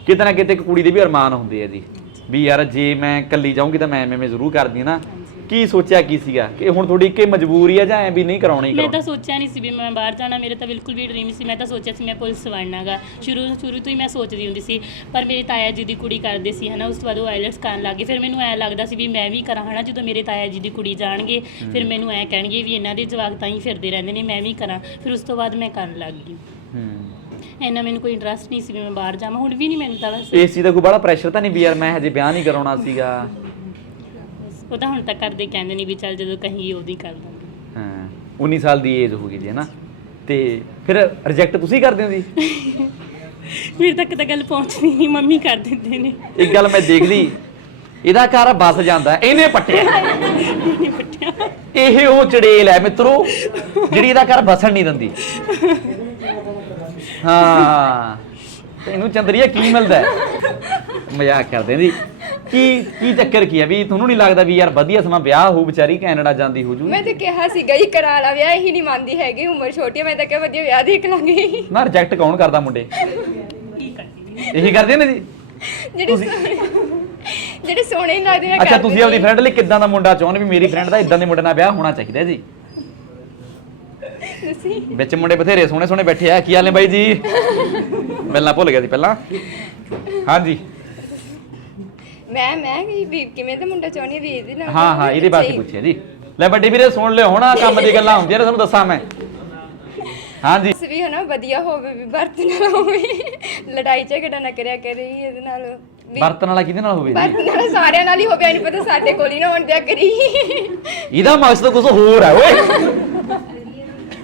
ਕਿਤੇ ਨਾ ਕਿਤੇ ਇੱਕ ਕੁੜੀ ਦੇ ਵੀ ਅਰਮਾਨ ਹੁੰਦੇ ਆ ਜੀ। ਵੀ ਯਾਰ ਜੇ ਮੈਂ ਇਕੱਲੀ ਜਾਊਂਗੀ ਤਾਂ ਮੈਂ ਐਵੇਂ ਐਵੇਂ ਜ਼ਰੂਰ ਕਰਦੀ ਹਾਂ ਨਾ। ਕੀ ਸੋਚਿਆ ਕੀ ਸੀਗਾ? ਕਿ ਹੁਣ ਤੁਹਾਡੀ ਇੱਕੇ ਮਜਬੂਰੀ ਆ ਜਾਂ ਐ ਵੀ ਨਹੀਂ ਕਰਾਉਣੀ ਮੈਂ ਤਾਂ ਸੋਚਿਆ ਨਹੀਂ ਸੀ ਵੀ ਮੈਂ ਬਾਹਰ ਜਾਣਾ ਮੇਰੇ ਤਾਂ ਬਿਲਕੁਲ ਵੀ ਡ੍ਰੀਮ ਸੀ ਮੈਂ ਤਾਂ ਸੋਚਿਆ ਸੀ ਮੈਂ ਪੁਲਿਸ ਬਣਨਾਗਾ। ਸ਼ੁਰੂ ਸ਼ੁਰੂ ਤੋਂ ਹੀ ਮੈਂ ਸੋਚਦੀ ਹੁੰਦੀ ਸੀ ਪਰ ਮੇਰੇ ਤਾਇਆ ਜੀ ਦੀ ਕੁੜੀ ਕਰਦੇ ਸੀ ਹਨਾ ਉਸ ਤੋਂ ਬਾਅਦ ਉਹ ਆਈਲੈਟਸ ਕਰਨ ਲੱਗੇ ਫਿਰ ਮੈਨੂੰ ਐ ਲੱਗਦਾ ਸੀ ਵੀ ਮੈਂ ਵੀ ਕਰਾਂ ਹਨਾ ਜਦੋਂ ਮੇਰੇ ਤਾਇਆ ਜੀ ਦੀ ਕੁੜੀ ਜਾਣਗੇ ਫਿਰ ਮੈਨੂੰ ਐ ਕਹਿਣਗੇ ਵੀ ਇਹਨਾਂ ਦੇ ਜਵਾਕ ਤਾਂ ਹੀ ਫਿਰਦੇ ਰਹਿੰਦੇ ਨੇ ਮੈਂ ਵੀ ਕਰਾਂ। ਫਿਰ ਉਸ ਤੋਂ ਬਾਅਦ ਮੈਂ ਕਰਨ ਲੱਗ ਗਈ। ਇੰਨਾ ਮੈਨੂੰ ਕੋਈ ਇੰਟਰਸਟ ਨਹੀਂ ਸੀ ਵੀ ਮੈਂ ਬਾਹਰ ਜਾਵਾਂ ਹੁਣ ਵੀ ਨਹੀਂ ਮੈਨੂੰ ਤਾਂ ਇਸ ਚੀਜ਼ ਦਾ ਕੋਈ ਬੜਾ ਪ੍ਰੈਸ਼ਰ ਤਾਂ ਨਹੀਂ ਵੀ ਯਾਰ ਮੈਂ ਹਜੇ ਵਿਆਹ ਨਹੀਂ ਕਰਾਉਣਾ ਸੀਗਾ। ਉਹ ਤਾਂ ਹੁਣ ਤੱਕ ਕਰਦੇ ਕਹਿੰਦੇ ਨਹੀਂ ਵੀ ਚੱਲ ਜਦੋਂ ਕਹੀਂ ਉਹਦੀ ਕਰ ਦਾਂਗੇ। ਹਾਂ 19 ਸਾਲ ਦੀ ਏਜ ਹੋ ਗਈ ਜੀ ਹੈ ਨਾ ਤੇ ਫਿਰ ਰਿਜੈਕਟ ਤੁਸੀਂ ਕਰਦੇ ਹੋ ਜੀ ਮੇਰੇ ਤੱਕ ਤਾਂ ਗੱਲ ਪਹੁੰਚਦੀ ਨਹੀਂ ਮੰਮੀ ਕਰ ਦਿੰਦੇ ਨੇ। ਇੱਕ ਗੱਲ ਮੈਂ ਦੇਖ ਲਈ ਇਹਦਾ ਘਰ ਬਸ ਜਾਂਦਾ ਇਹਨੇ ਪੱਟਿਆ। ਨਹੀਂ ਪੱਟਿਆ। ਇਹ ਉਹ ਚੜੇਲ ਹੈ ਮਿੱਤਰੋ ਜਿਹੜੀ ਇਹਦਾ ਘਰ ਬਸਣ ਨਹੀਂ ਦਿੰਦੀ। ਹਾਂ ਤੈਨੂੰ ਚੰਦਰੀਆ ਕੀ ਮਿਲਦਾ ਹੈ? ਮਜ਼ਾਕ ਕਰਦੇ ਜੀ। ਕੀ ਕੀ ਚੱਕਰ ਕੀ ਹੈ ਵੀ ਤੁਹਾਨੂੰ ਨਹੀਂ ਲੱਗਦਾ ਵੀ ਯਾਰ ਵਧੀਆ ਸਮਾਂ ਵਿਆਹ ਹੋ ਵਿਚਾਰੀ ਕੈਨੇਡਾ ਜਾਂਦੀ ਹੋ ਜੂ? ਮੈਂ ਤਾਂ ਕਿਹਾ ਸੀਗਾ ਜੀ ਕਰਾ ਲਾ ਵਿਆਹ ਇਹੀ ਨਹੀਂ ਮੰਨਦੀ ਹੈਗੀ ਉਮਰ ਛੋਟੀ ਹੈ ਮੈਂ ਤਾਂ ਕਿਹਾ ਵਧੀਆ ਵਿਆਹ ਦੇਖ ਲਾਂਗੇ। ਨਾ ਰਿਜੈਕਟ ਕੌਣ ਕਰਦਾ ਮੁੰਡੇ? ਇਹੀ ਕਰਦੇ ਨੇ ਜੀ? ਜਿਹੜੇ ਸੋਹਣੇ ਜਿਹੜੇ ਸੋਹਣੇ ਨਹੀਂ ਲੱਗਦੇ ਆ ਅੱਛਾ ਕਰਦੇ ਤੁਸੀਂ ਆਪਣੀ। ਫਰੈਂਡ ਲਈ ਕਿੱਦਾਂ ਦਾ ਮੁੰਡਾ ਚਾਹੁੰਦੇ ਵੀ ਮੇਰੀ ਫਰੈਂਡ ਦਾ ਇਦਾਂ ਦੇ ਮੁੰਡੇ ਨਾਲ ਵਿਆਹ ਹੋਣਾ ਚਾਹੀਦਾ ਜੀ? ਤੁਸੀਂ ਵਿੱਚ ਮੁੰਡੇ ਬਥੇਰੇ ਸੋਹਣੇ ਸੋਹਣੇ ਬੈਠੇ ਆ ਕੀ ਹਾਲ ਨੇ ਬਾਈ ਜੀ? ਮਿਲਣਾ ਭੁੱਲ ਗਿਆ ਸੀ ਪਹਿਲਾਂ। ਹਾਂਜੀ। ਮੈਂ ਮੈਂ ਵੀ ਵੀ ਕਿਵੇਂ ਦਾ ਮੁੰਡਾ ਚਾਹੁੰਦੀ ਆ ਵੀ ਇਹਦੇ ਨਾਲ ਹਾਂ ਹਾਂ ਇਹਦੇ ਬਾਰੇ। ਪੁੱਛਿਆ ਜੀ। ਲੈ ਵੱਡੇ ਵੀਰੇ ਸੁਣ ਲਿਓ ਹੁਣ ਆਹ ਕੰਮ ਦੀ ਗੱਲਾਂ ਹੁੰਦੀਆਂ ਨੇ ਤੁਹਾਨੂੰ ਦੱਸਾਂ ਮੈਂ। ਹਾਂਜੀ। ਵੀ ਹਨਾ ਵਧੀਆ ਹੋਵੇ ਵੀ ਵਰਤ ਨਾ ਹੋਵੇ। ਲੜਾਈ ਝਗੜਾ ਨਾ ਕਰਿਆ ਕਰੇ ਇਹਦੇ ਨਾਲ। ਵੀ ਬਰਤਨ ਵਾਲਾ ਕਿਹਦੇ ਨਾਲ ਹੋਵੇ ਜੀ? ਵਰਤ ਨਾਲ ਸਾਰਿਆਂ ਨਾਲ ਹੀ ਹੋਵੇ ਨਹੀਂ ਪਤਾ ਸਾਡੇ ਕੋਲ ਹੀ ਨਾ ਹੋਣ ਦਿਆ ਕਰੀ। ਇਹਦਾ ਮਕਸਦ ਕੁਝ ਹੋਰ ਹੈ ਓਏ।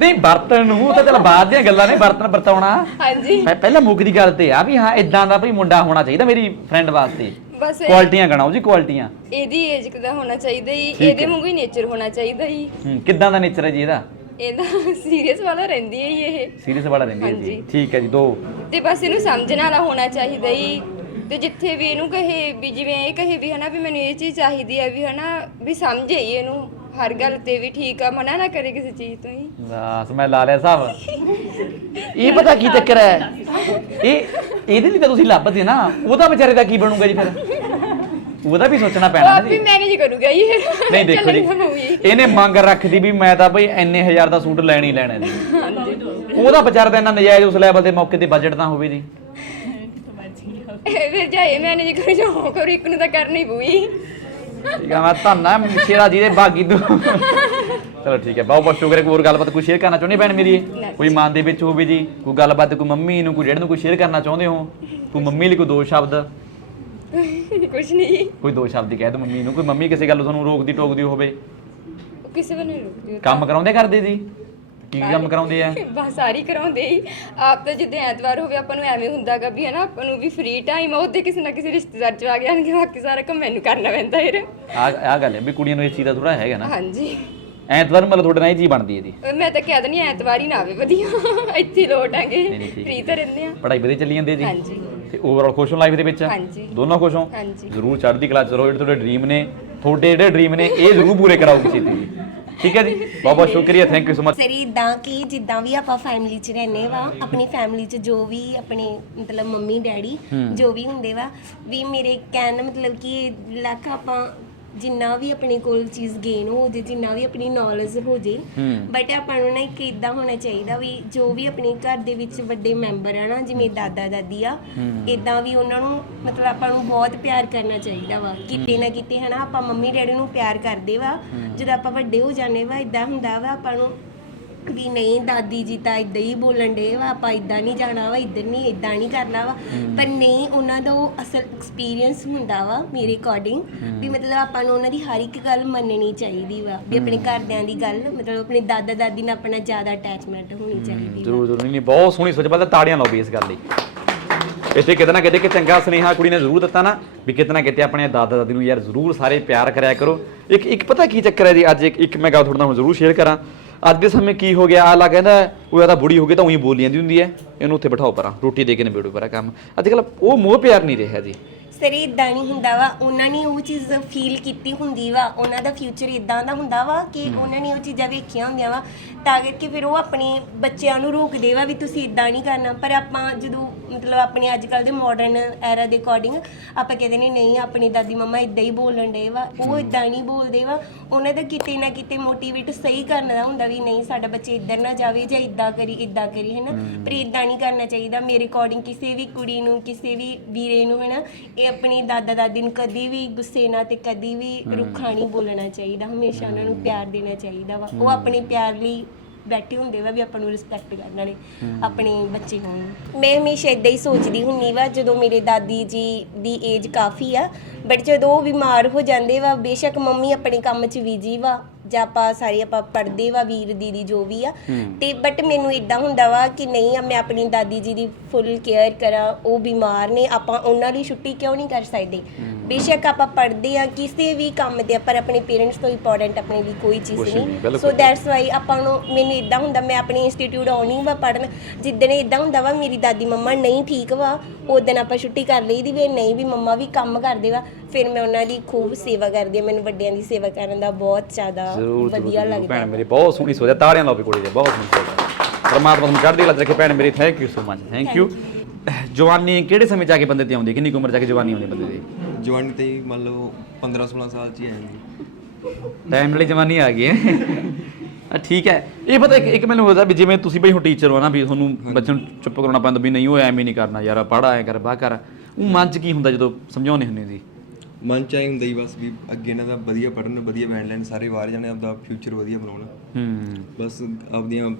ਨਹੀਂ ਬਰਤਨ ਨੂੰ ਤਾਂ ਚਲ ਬਾਅਦ ਦੀਆਂ ਗੱਲਾਂ ਨੇ ਬਰਤਨ ਵਰਤਾਉਣਾ। ਹਾਂਜੀ। ਪਹਿ- ਪਹਿਲਾਂ ਮੁੱਕ ਦੀ ਗੱਲ ਤੇ ਆ ਵੀ ਹਾਂ ਇਦਾਂ ਦਾ ਭਈ ਮੁੰਡਾ ਹੋਣਾ ਚਾਹੀਦਾ ਮੇਰੀ ਫਰੈਂਡ ਵਾਸਤੇ। ਬਸ ਇਹ- ਕੁਆਲਿਟੀਆਂ ਗਣਾਓ ਜੀ ਕੁਆਲਿਟੀਆਂ ਇਹਦੀ ਏਜ ਦਾ ਹੋਣਾ ਚਾਹੀਦਾ ਠੀਕ ਇਹਦੇ ਹੈ। ਵਾਂਗੂ ਹੀ ਨੇਚਰ ਹੋਣਾ ਚਾਹੀਦਾ ਹੀ ਹੂੰ ਕਿੱਦਾਂ ਦਾ ਨੇਚਰ ਹੈ ਜੀ ਇਹਦਾ? ਇਹਦਾ ਸੀਰੀਅਸ ਵਾਲਾ ਰਹਿੰਦੀ ਹੈ ਜੀ ਇਹ। ਸੀਰੀਅਸ ਵਾਲਾ ਰਹਿੰਦੀ ਹੈ ਜੀ। ਹਾਂਜੀ। ਠੀਕ ਹੈ ਜੀ ਦੋ। ਤੇ ਬਸ ਇਹਨੂੰ ਸਮਝਣ ਵਾਲਾ ਹੋਣਾ ਚਾਹੀਦਾ ਹੀ ਤੇ ਜਿੱਥੇ ਵੀ ਇਹਨੂੰ ਕਹੇ ਵੀ ਜਿਵੇਂ ਇਹ ਕਹੇ ਵੀ ਹਨਾ ਵੀ ਮੈਨੂੰ ਇਹ ਚੀਜ਼ ਚਾਹੀਦੀ ਹੈ ਵੀ ਹਨਾ ਵੀ ਸਮਝੇ ਇਹਨੂੰ। ਹਰ ਗੱਲ ਤੇ ਵੀ ਠੀਕ ਆ ਮਨਾ ਨਾ ਕਰੇ ਕਿਸੇ ਚੀਜ਼ ਤੋਂ ਹੀ। ਬਸ ਮੈਂ ਲਾ ਲਿਆ ਸਾਹਿਬ ਇਹ ਪਤਾ ਕੀ ਚੱਕਰ ਹੈ? ਇਹ ਇਹਦੇ ਲਈ ਤਾਂ ਤੁਸੀਂ ਲੱਭਦੇ ਨਾ। ਉਹਦਾ ਵਿਚਾਰੇ ਦਾ ਕੀ ਬਣੂਗਾ ਜੀ ਫਿਰ? ਉਹਦਾ ਵੀ ਸੋਚਣਾ ਪੈਣਾ ਆਪ ਨਾ ਵੀ ਜੀ ਮੈਨੇਜ ਕਰੂਗਾ ਫਿਰ। ਨਹੀਂ ਦੇਖੋ ਜੀ। ਇਹਨੇ ਮੰਗ ਰੱਖਦੀ ਵੀ ਮੈਂ ਤਾਂ ਬਈ ਇੰਨੇ ਹਜ਼ਾਰ ਦਾ ਸੂਟ ਲੈਣ ਹੀ ਲੈਣਾ ਜੀ ਉਹਦਾ ਵਿਚਾਰ ਦਾ ਇੰਨਾ ਨਜਾਇਜ਼ ਉਸ ਲੈਵਲ ਤੇ ਮੌਕੇ ਤੇ ਬਜਟ ਤਾਂ ਹੋਵੇ ਜੀ। ਇਹ ਫਿਰ ਜਾਏ ਮੈਨੇਜ ਕਰੂ ਜੋ ਕਰੂ ਇੱਕ ਨੂੰ ਤਾਂ ਕਰਨੀ ਪਊਗੀ। ਠੀਕ ਆ ਮੈਂ ਧੰਨਾ ਸ਼ੇਰਾ ਜੀ ਦੇ ਬਾਗੀ ਤੋਂ। ਚਲੋ ਠੀਕ ਹੈ ਬਹੁਤ ਬਹੁਤ ਸ਼ੁਕਰ ਹੈ ਕੋਈ ਗੱਲਬਾਤ ਕੋਈ ਸ਼ੇਅਰ ਕਰਨਾ ਚਾਹੁੰਦੇ ਭੈਣ ਮੇਰੀ? ਕੋਈ ਮਨ ਦੇ ਵਿੱਚ ਹੋਵੇ ਜੀ ਕੋਈ ਗੱਲਬਾਤ ਕੋਈ ਮੰਮੀ ਨੂੰ ਕੋਈ ਡੈਡ ਨੂੰ ਕੋਈ ਸ਼ੇਅਰ ਕਰਨਾ ਚਾਹੁੰਦੇ ਹੋ? ਕੋਈ ਮੰਮੀ ਲਈ ਕੋਈ ਦੋ ਸ਼ਬਦ? ਕੁਛ ਨਹੀਂ। ਕੋਈ ਦੋ ਸ਼ਬਦ ਹੀ ਕਹਿ ਦੋ ਮੰਮੀ ਨੂੰ ਕੋਈ ਮੰਮੀ ਕਿਸੇ ਗੱਲ ਤੁਹਾਨੂੰ ਰੋਕਦੀ ਟੋਕਦੀ ਹੋਵੇ? ਕਿਸੇ ਨੂੰ ਨਹੀਂ ਰੁਕਦੀ ਕੰਮ ਕਰਾਉਂਦੇ ਕਰਦੇ ਜੀ? ਕੀ ਕੰਮ ਕਰਾਉਂਦੇ ਆ। ਬਸ ਸਾਰੀ ਕਰਾਉਂਦੇ ਹੀ ਆਪ ਤਾਂ ਜਿੱਦੇ ਐਤਵਾਰ ਹੋਵੇ ਆਪਾਂ ਨੂੰ ਐਵੇਂ ਹੁੰਦਾਗਾ ਵੀ ਹਨਾ ਆਪਾਂ ਨੂੰ ਵੀ ਫ੍ਰੀ ਟਾਈਮ ਆ ਉਹਦੇ ਕਿਸੇ ਨਾ ਕਿਸੇ ਰਿਸ਼ਤੇਦਾਰ ਚ ਆ ਜਾਣਗੇ ਬਾਕੀ ਸਾਰਾ ਕੰਮ ਮੈਨੂੰ ਕਰਨਾ ਪੈਂਦਾ ਫਿਰ। ਆ ਆ ਗੱਲ ਹੈ ਵੀ ਕੁੜੀਆਂ ਨੂੰ ਇਸ ਚੀਜ਼ ਦਾ ਥੋੜਾ ਹੈਗਾ ਨਾ। ਹਾਂਜੀ। ਐਤਵਾਰ ਮਤਲਬ ਤੁਹਾਡੇ ਨਾਲ ਇਹ ਚੀਜ਼ ਬਣਦੀ ਹੈ ਜੀ। ਮੈਂ ਤਾਂ ਕਹਿ ਹਾਂ, ਐਤਵਾਰ ਹੀ ਨਾ ਆਵੇ ਵਧੀਆ। ਇੱਥੇ ਲੋਟਾਂਗੇ ਨਹੀਂ, ਨਹੀਂ, ਠੀਕ ਫ੍ਰੀ ਤਾਂ ਰਹਿੰਦੇ ਆ ਪੜ੍ਹਾਈ ਵਧੀਆ ਚੱਲੀ ਜਾਂਦੀ ਹੈ ਜੀ। ਹਾਂਜੀ। ਤੇ ਓਵਰਆਲ ਖੁਸ਼ ਹੋ ਲਾਈਫ ਦੇ ਵਿੱਚ ਹਾਂਜੀ। ਦੋਨੋਂ ਖੁਸ਼ ਹੋ ਹਾਂਜੀ। ਜ਼ਰੂਰ ਚੜ੍ਹਦੀ ਕਲਾ ਚ ਰਹੋ ਜਿਹੜੇ ਤੁਹਾਡੇ ਡ੍ਰੀਮ ਨੇ ਤੁਹਾਡੇ ਜਿਹੜੇ ਡ੍ਰੀਮ ਨੇ ਇਹ ਜ਼ਰੂਰ ਪੂਰੇ ਕਰਾਓ ਕਿਸੇ ਦੀ। ਠੀਕ ਹੈ ਜੀ? ਬਹੁਤ ਬਹੁਤ ਸ਼ੁਕਰੀਆ ਥੈਂਕ ਯੂ ਸੋ ਮਚ ਸਰੀ ਇਦਾਂ ਕਿ ਜਿੱਦਾਂ ਵੀ ਆਪਾਂ ਫੈਮਿਲੀ 'ਚ ਰਹਿੰਦੇ ਵਾ ਆਪਣੀ ਫੈਮਿਲੀ 'ਚ ਜੋ ਵੀ ਆਪਣੇ ਮਤਲਬ ਮੰਮੀ ਡੈਡੀ ਜੋ ਵੀ ਹੁੰਦੇ ਵਾ ਵੀ ਮੇਰੇ ਕਹਿਣ ਦਾ ਮਤਲਬ ਕਿ ਲੱਖ ਆਪਾਂ ਜਿੰਨਾ ਵੀ ਆਪਣੇ ਕੋਲ ਚੀਜ਼ ਗੇਨ ਹੋ ਜੇ ਜਿੰਨਾ ਵੀ ਆਪਣੀ ਨੌਲੇਜ ਹੋ ਜੇ ਬਟ ਆਪਾਂ ਨੂੰ ਨਾ ਇੱਕ ਇਦਾਂ ਹੋਣਾ ਚਾਹੀਦਾ ਵੀ ਜੋ ਵੀ ਆਪਣੇ ਘਰ ਦੇ ਵਿੱਚ ਵੱਡੇ ਮੈਂਬਰ ਆ ਨਾ ਜਿਵੇਂ ਦਾਦਾ ਦਾਦੀ ਆ ਇਦਾਂ ਵੀ ਉਹਨਾਂ ਨੂੰ ਮਤਲਬ ਆਪਾਂ ਨੂੰ ਬਹੁਤ ਪਿਆਰ ਕਰਨਾ ਚਾਹੀਦਾ ਵਾ। ਕਿਤੇ ਨਾ ਕਿਤੇ ਹਨਾ ਆਪਾਂ ਮੰਮੀ ਡੈਡੀ ਨੂੰ ਪਿਆਰ ਕਰਦੇ ਵਾ ਜਦੋਂ ਆਪਾਂ ਵੱਡੇ ਹੋ ਜਾਂਦੇ ਵਾ ਇਦਾਂ ਹੁੰਦਾ ਵਾ ਆਪਾਂ ਨੂੰ ਵੀ ਨਹੀਂ ਦਾਦੀ ਜੀ ਤਾਂ ਇਦਾਂ ਹੀ ਬੋਲਣ ਦੇ ਵਾ ਆਪਾਂ ਇਦਾਂ ਨਹੀਂ ਜਾਣਾ ਵਾ ਇੱਧਰ ਨਹੀਂ ਇਦਾਂ ਨਹੀਂ ਕਰਨਾ ਵਾ। ਪਰ ਨਹੀਂ ਉਹਨਾਂ ਦਾ ਉਹ ਅਸਲ ਐਕਸਪੀਰੀਅੰਸ ਹੁੰਦਾ ਵਾ ਮੇਰੇ ਅਕੋਰਡਿੰਗ ਵੀ ਮਤਲਬ ਆਪਾਂ ਨੂੰ ਉਹਨਾਂ ਦੀ ਹਰ ਇੱਕ ਗੱਲ ਮੰਨਣੀ ਚਾਹੀਦੀ ਵਾ ਵੀ ਆਪਣੇ ਘਰਦਿਆਂ ਦੀ ਗੱਲ ਮਤਲਬ ਆਪਣੇ ਦਾਦਾ ਦਾਦੀ ਨਾਲ ਆਪਣਾ ਜ਼ਿਆਦਾ ਅਟੈਚਮੈਂਟ ਹੋਣੀ ਚਾਹੀਦੀ ਵਾ। ਜ਼ਰੂਰ ਜ਼ਰੂਰ ਨਹੀਂ ਨਹੀਂ ਬਹੁਤ ਸੋਹਣੀ ਸੋਚ ਪਹਿਲਾਂ ਤਾੜੀਆਂ ਲਾਓ ਵੀ ਇਸ ਗੱਲ ਲਈ। ਇੱਥੇ ਕਿਤੇ ਨਾ ਕਿਤੇ ਕਿ ਚੰਗਾ ਸੁਨੇਹਾ ਕੁੜੀ ਨੇ ਜ਼ਰੂਰ ਦਿੱਤਾ ਨਾ ਵੀ ਕਿਤੇ ਨਾ ਕਿਤੇ ਆਪਣੇ ਦਾਦਾ ਦਾਦੀ ਨੂੰ ਯਾਰ ਜ਼ਰੂਰ ਸਾਰੇ ਪਿਆਰ ਕਰਿਆ ਕਰੋ। ਇੱਕ ਇੱਕ ਪਤਾ ਕੀ ਚੱਕਰ ਹੈ ਜੀ ਅੱਜ ਇੱਕ ਇੱਕ ਮੈਂ ਗੱਲ ਤੁਹਾਡੇ ਨਾਲ ਜ਼ਰੂਰ ਸ਼ੇਅਰ ਕਰਾਂ। ਅੱਜ ਦੇ ਸਮੇਂ ਕੀ ਹੋ ਗਿਆ? ਆਲਾ ਕਹਿੰਦਾ ਉਹ ਜ਼ਿਆਦਾ ਬੁੜੀ ਹੋ ਗਈ ਤਾਂ ਉਹੀ ਬੋਲੀ ਜਾਂਦੀ ਹੁੰਦੀ ਹੈ। ਇਹਨੂੰ ਉੱਥੇ ਬਿਠਾਓ ਪਰਾਂ ਰੋਟੀ ਦੇ ਕੇ ਨਿਬੇੜੋ ਪਰਾਂ ਕੰਮ। ਅੱਜ ਕੱਲ ਉਹ ਮੋਹ ਪਿਆਰ ਨਹੀਂ ਰਿਹਾ ਜੀ। ਸਰ ਇਦਾਂ ਨਹੀਂ ਹੁੰਦਾ ਵਾ ਉਹਨਾਂ ਨੇ ਉਹ ਚੀਜ਼ ਫੀਲ ਕੀਤੀ ਹੁੰਦੀ ਵਾ ਉਹਨਾਂ ਦਾ ਫਿਊਚਰ ਇਦਾਂ ਦਾ ਹੁੰਦਾ ਵਾ ਕਿ ਉਹਨਾਂ ਨੇ ਉਹ ਚੀਜ਼ਾਂ ਵੇਖੀਆਂ ਹੁੰਦੀਆਂ ਵਾ। ਤਾਂ ਕਰਕੇ ਫਿਰ ਉਹ ਆਪਣੇ ਬੱਚਿਆਂ ਨੂੰ ਰੋਕਦੇ ਵਾ ਵੀ ਤੁਸੀਂ ਇਦਾਂ ਨਹੀਂ ਕਰਨਾ। ਪਰ ਆਪਾਂ ਜਦੋਂ ਮਤਲਬ ਆਪਣੇ ਅੱਜ ਕੱਲ ਦੇ ਮਾਡਰਨ ਐਰਾ ਦੇ ਅਕੋਰਡਿੰਗ ਆਪਾਂ ਕਹਿੰਦੇ ਨੇ ਨਹੀਂ ਆਪਣੀ ਦਾਦੀ ਮੰਮਾ ਇਦਾਂ ਹੀ ਬੋਲਣ ਡੇ ਵਾ ਉਹ ਇਦਾਂ ਨਹੀਂ ਬੋਲਦੇ ਵਾ। ਉਹਨਾਂ ਦਾ ਕਿਤੇ ਨਾ ਕਿਤੇ ਮੋਟੀਵੇਟ ਸਹੀ ਕਰਨ ਦਾ ਹੁੰਦਾ ਵੀ ਨਹੀਂ ਸਾਡਾ ਬੱਚਾ ਇੱਧਰ ਨਾ ਜਾਵੇ ਜਾਂ ਇਦਾਂ ਕਰੀ ਇਦਾਂ ਕਰੀ ਹੈ। ਨਾ ਪਰ ਇਦਾਂ ਨਹੀਂ ਕਰਨਾ ਚਾਹੀਦਾ। ਮੇਰੇ ਅਕੋਰਡਿੰਗ ਕਿਸੇ ਵੀ ਕੁੜੀ ਨੂੰ ਕਿਸੇ ਵੀ ਵੀਰੇ ਨੂੰ ਹੈ ਨਾ ਇਹ ਆਪਣੀ ਦਾਦਾ ਦਾਦੀ ਨੂੰ ਕਦੀ ਵੀ ਗੁੱਸੇ ਨਾਲ ਤੇ ਕਦੀ ਵੀ ਰੁੱਖਾ ਨਹੀਂ ਬੋਲਣਾ ਚਾਹੀਦਾ। ਹਮੇਸ਼ਾ ਉਹਨਾਂ ਨੂੰ ਪਿਆਰ ਦੇਣਾ ਚਾਹੀਦਾ ਵਾ। ਉਹ ਆਪਣੇ ਪਿਆਰ ਲਈ ਬੈਠੇ ਹੁੰਦੇ ਵਾ ਵੀ ਆਪਾਂ ਨੂੰ ਰਿਸਪੈਕਟ ਕਰਨ ਵਾਲੇ ਆਪਣੇ ਬੱਚੇ ਹੋਣ। ਮੈਂ ਹਮੇਸ਼ਾ ਇਦਾਂ ਹੀ ਸੋਚਦੀ ਹੁੰਨੀ ਵਾ ਜਦੋਂ ਮੇਰੇ ਦਾਦੀ ਜੀ ਦੀ ਏਜ ਕਾਫੀ ਆ ਬਟ ਜਦੋਂ ਉਹ ਬਿਮਾਰ ਹੋ ਜਾਂਦੇ ਵਾ ਬੇਸ਼ੱਕ ਮੰਮੀ ਆਪਣੇ ਕੰਮ 'ਚ ਬਿਜ਼ੀ ਵਾ ਜਾਂ ਆਪਾਂ ਸਾਰੇ ਆਪਾਂ ਪੜਦੇ ਵਾ ਵੀਰ ਦੀਦੀ ਜੋ ਵੀ ਆ ਤੇ ਬਟ ਮੈਨੂੰ ਇਦਾਂ ਹੁੰਦਾ ਵਾ ਕਿ ਨਹੀਂ ਆ ਮੈਂ ਆਪਣੀ ਦਾਦੀ ਜੀ ਦੀ ਫੁੱਲ ਕੇਅਰ ਕਰਾਂ ਉਹ ਬਿਮਾਰ ਨੇ ਆਪਾਂ ਉਹਨਾਂ ਲਈ ਛੁੱਟੀ ਕਿਉਂ ਨਹੀਂ ਕਰ ਸਕਦੇ? ਬੇਸ਼ੱਕ ਆਪਾਂ ਪੜਦੇ ਆ ਕਿਸੇ ਵੀ ਕੰਮ ਆ, ਪਰ ਆਪਣੇ ਪੇਰੈਂਟਸ ਤੋਂ ਇੰਪੋਰਟੈਂਟ ਆਪਣੇ ਲਈ ਕੋਈ ਚੀਜ਼ ਕੁਛ ਨਹੀਂ, ਨਹੀਂ ਬਿਲਕੁਲ। ਸੋ ਦੈਟਸ ਵਾਈ ਆਪਾਂ ਨੂੰ ਮੈਨੂੰ ਇਦਾਂ ਹੁੰਦਾ ਮੈਂ ਆਪਣੇ ਇੰਸਟੀਚਿਊਟ ਆਉਣੀ ਵਾ ਪੜਨ ਜਿੱਦਣ ਇਦਾਂ ਹੁੰਦਾ ਵਾ ਮੇਰੀ ਦਾਦੀ ਮੰਮਾ ਨਹੀਂ ਠੀਕ ਵਾ ਉਦੋਂ ਆਪਾਂ ਛੁੱਟੀ ਕਰ ਲਈ ਦੀ ਵੀ ਨਹੀਂ ਵੀ ਮੰਮਾ ਵੀ ਕੰਮ ਕਰਦੇ ਵਾ ਫਿਰ ਮੈਂ ਉਹਨਾਂ ਦੀ ਖੂਬ ਸੇਵਾ ਕਰਦੀ ਆ ਮੈਨੂੰ ਵੱਡਿਆਂ ਦੀ ਸੇਵਾ ਕਰਨ ਦਾ ਬਹੁਤ ਜ਼ਿਆਦਾ ਜ਼ਰੂਰ ਵਧੀਆ ਜ਼ਰੂਰ। ਲੱਗਦਾ। ਭੈਣ ਮੇਰੀ ਬਹੁਤ ਸੋਹਣੀ ਸੋਚ ਹੈ ਤਾੜੀਆਂ ਲਾਓ ਵੀ ਕੁੜੀ ਦੇ ਬਹੁਤ ਸੋਹਣੀ ਪਰਮਾਤਮਾ ਤੁਹਾਨੂੰ ਚੜ੍ਹਦੀ ਕਲਾ 'ਚ ਰੱਖੇ। ਭੈਣ ਮੇਰੀ thank you so much thank you ਜਵਾਨੀ ਕਿਹੜੇ ਸਮੇਂ ਚ ਆ ਕੇ ਬੰਦੇ ਤੇ ਆਉਂਦੀ? ਹੈ? ਕਿੰਨੀ ਕੁ ਉਮਰ ਚ ਆ ਕੇ ਜਵਾਨੀ ਆਉਂਦੀ ਹੈ ਬੰਦੇ ਦੀ? ਜਵਾਨੀ ਤੇ ਹੀ ਮੰਨ ਲਓ 15 16 ਸਾਲ ਚ ਹੀ ਆ ਜਾਂਦੀ ਟਾਈਮ ਵਾਲੀ ਜਵਾਨੀ ਆ ਗਈ ਹੈ। ਆ ਠੀਕ ਹੈ। ਇਹ ਪਤਾ ਇੱਕ ਇੱਕ ਮੈਨੂੰ ਹੋਦਾ ਵੀ ਜਿਵੇਂ ਤੁਸੀਂ ਬਈ ਹੁਣ ਟੀਚਰ ਹੋ ਨਾ ਵੀ ਤੁਹਾਨੂੰ ਬੱਚੇ ਨੂੰ ਚੁੱਪ ਕਰਾਉਣਾ ਪੈਂਦਾ ਵੀ ਨਹੀਂ ਉਹ ਐਵੇਂ ਨਹੀਂ ਕਰਨਾ ਯਾਰ ਪੜ੍ਹ ਆਇਆ ਕਰ ਬਾਹ ਕਰ। ਉਹ ਮਨ ਚ ਕੀ ਹੁੰਦਾ ਜਦੋਂ ਸਮਝਾਉਂਦੇ ਹੁੰਦੇ ਸੀ? ਮਨ ਚ ਆਈ ਹੁੰਦਾ ਹੀ ਬਸ ਵੀ ਅੱਗੇ ਇਹਨਾਂ ਦਾ ਵਧੀਆ ਪੜਨ ਵਧੀਆ ਬੈਂਡ ਲੈਣ ਸਾਰੇ ਬਾਹਰ ਜਾਣੇ ਆਪਦਾ ਫਿਊਚਰ ਵਧੀਆ ਬਣਾਉਣ। ਹੂੰ। ਬਸ ਆਪਦੀਆਂ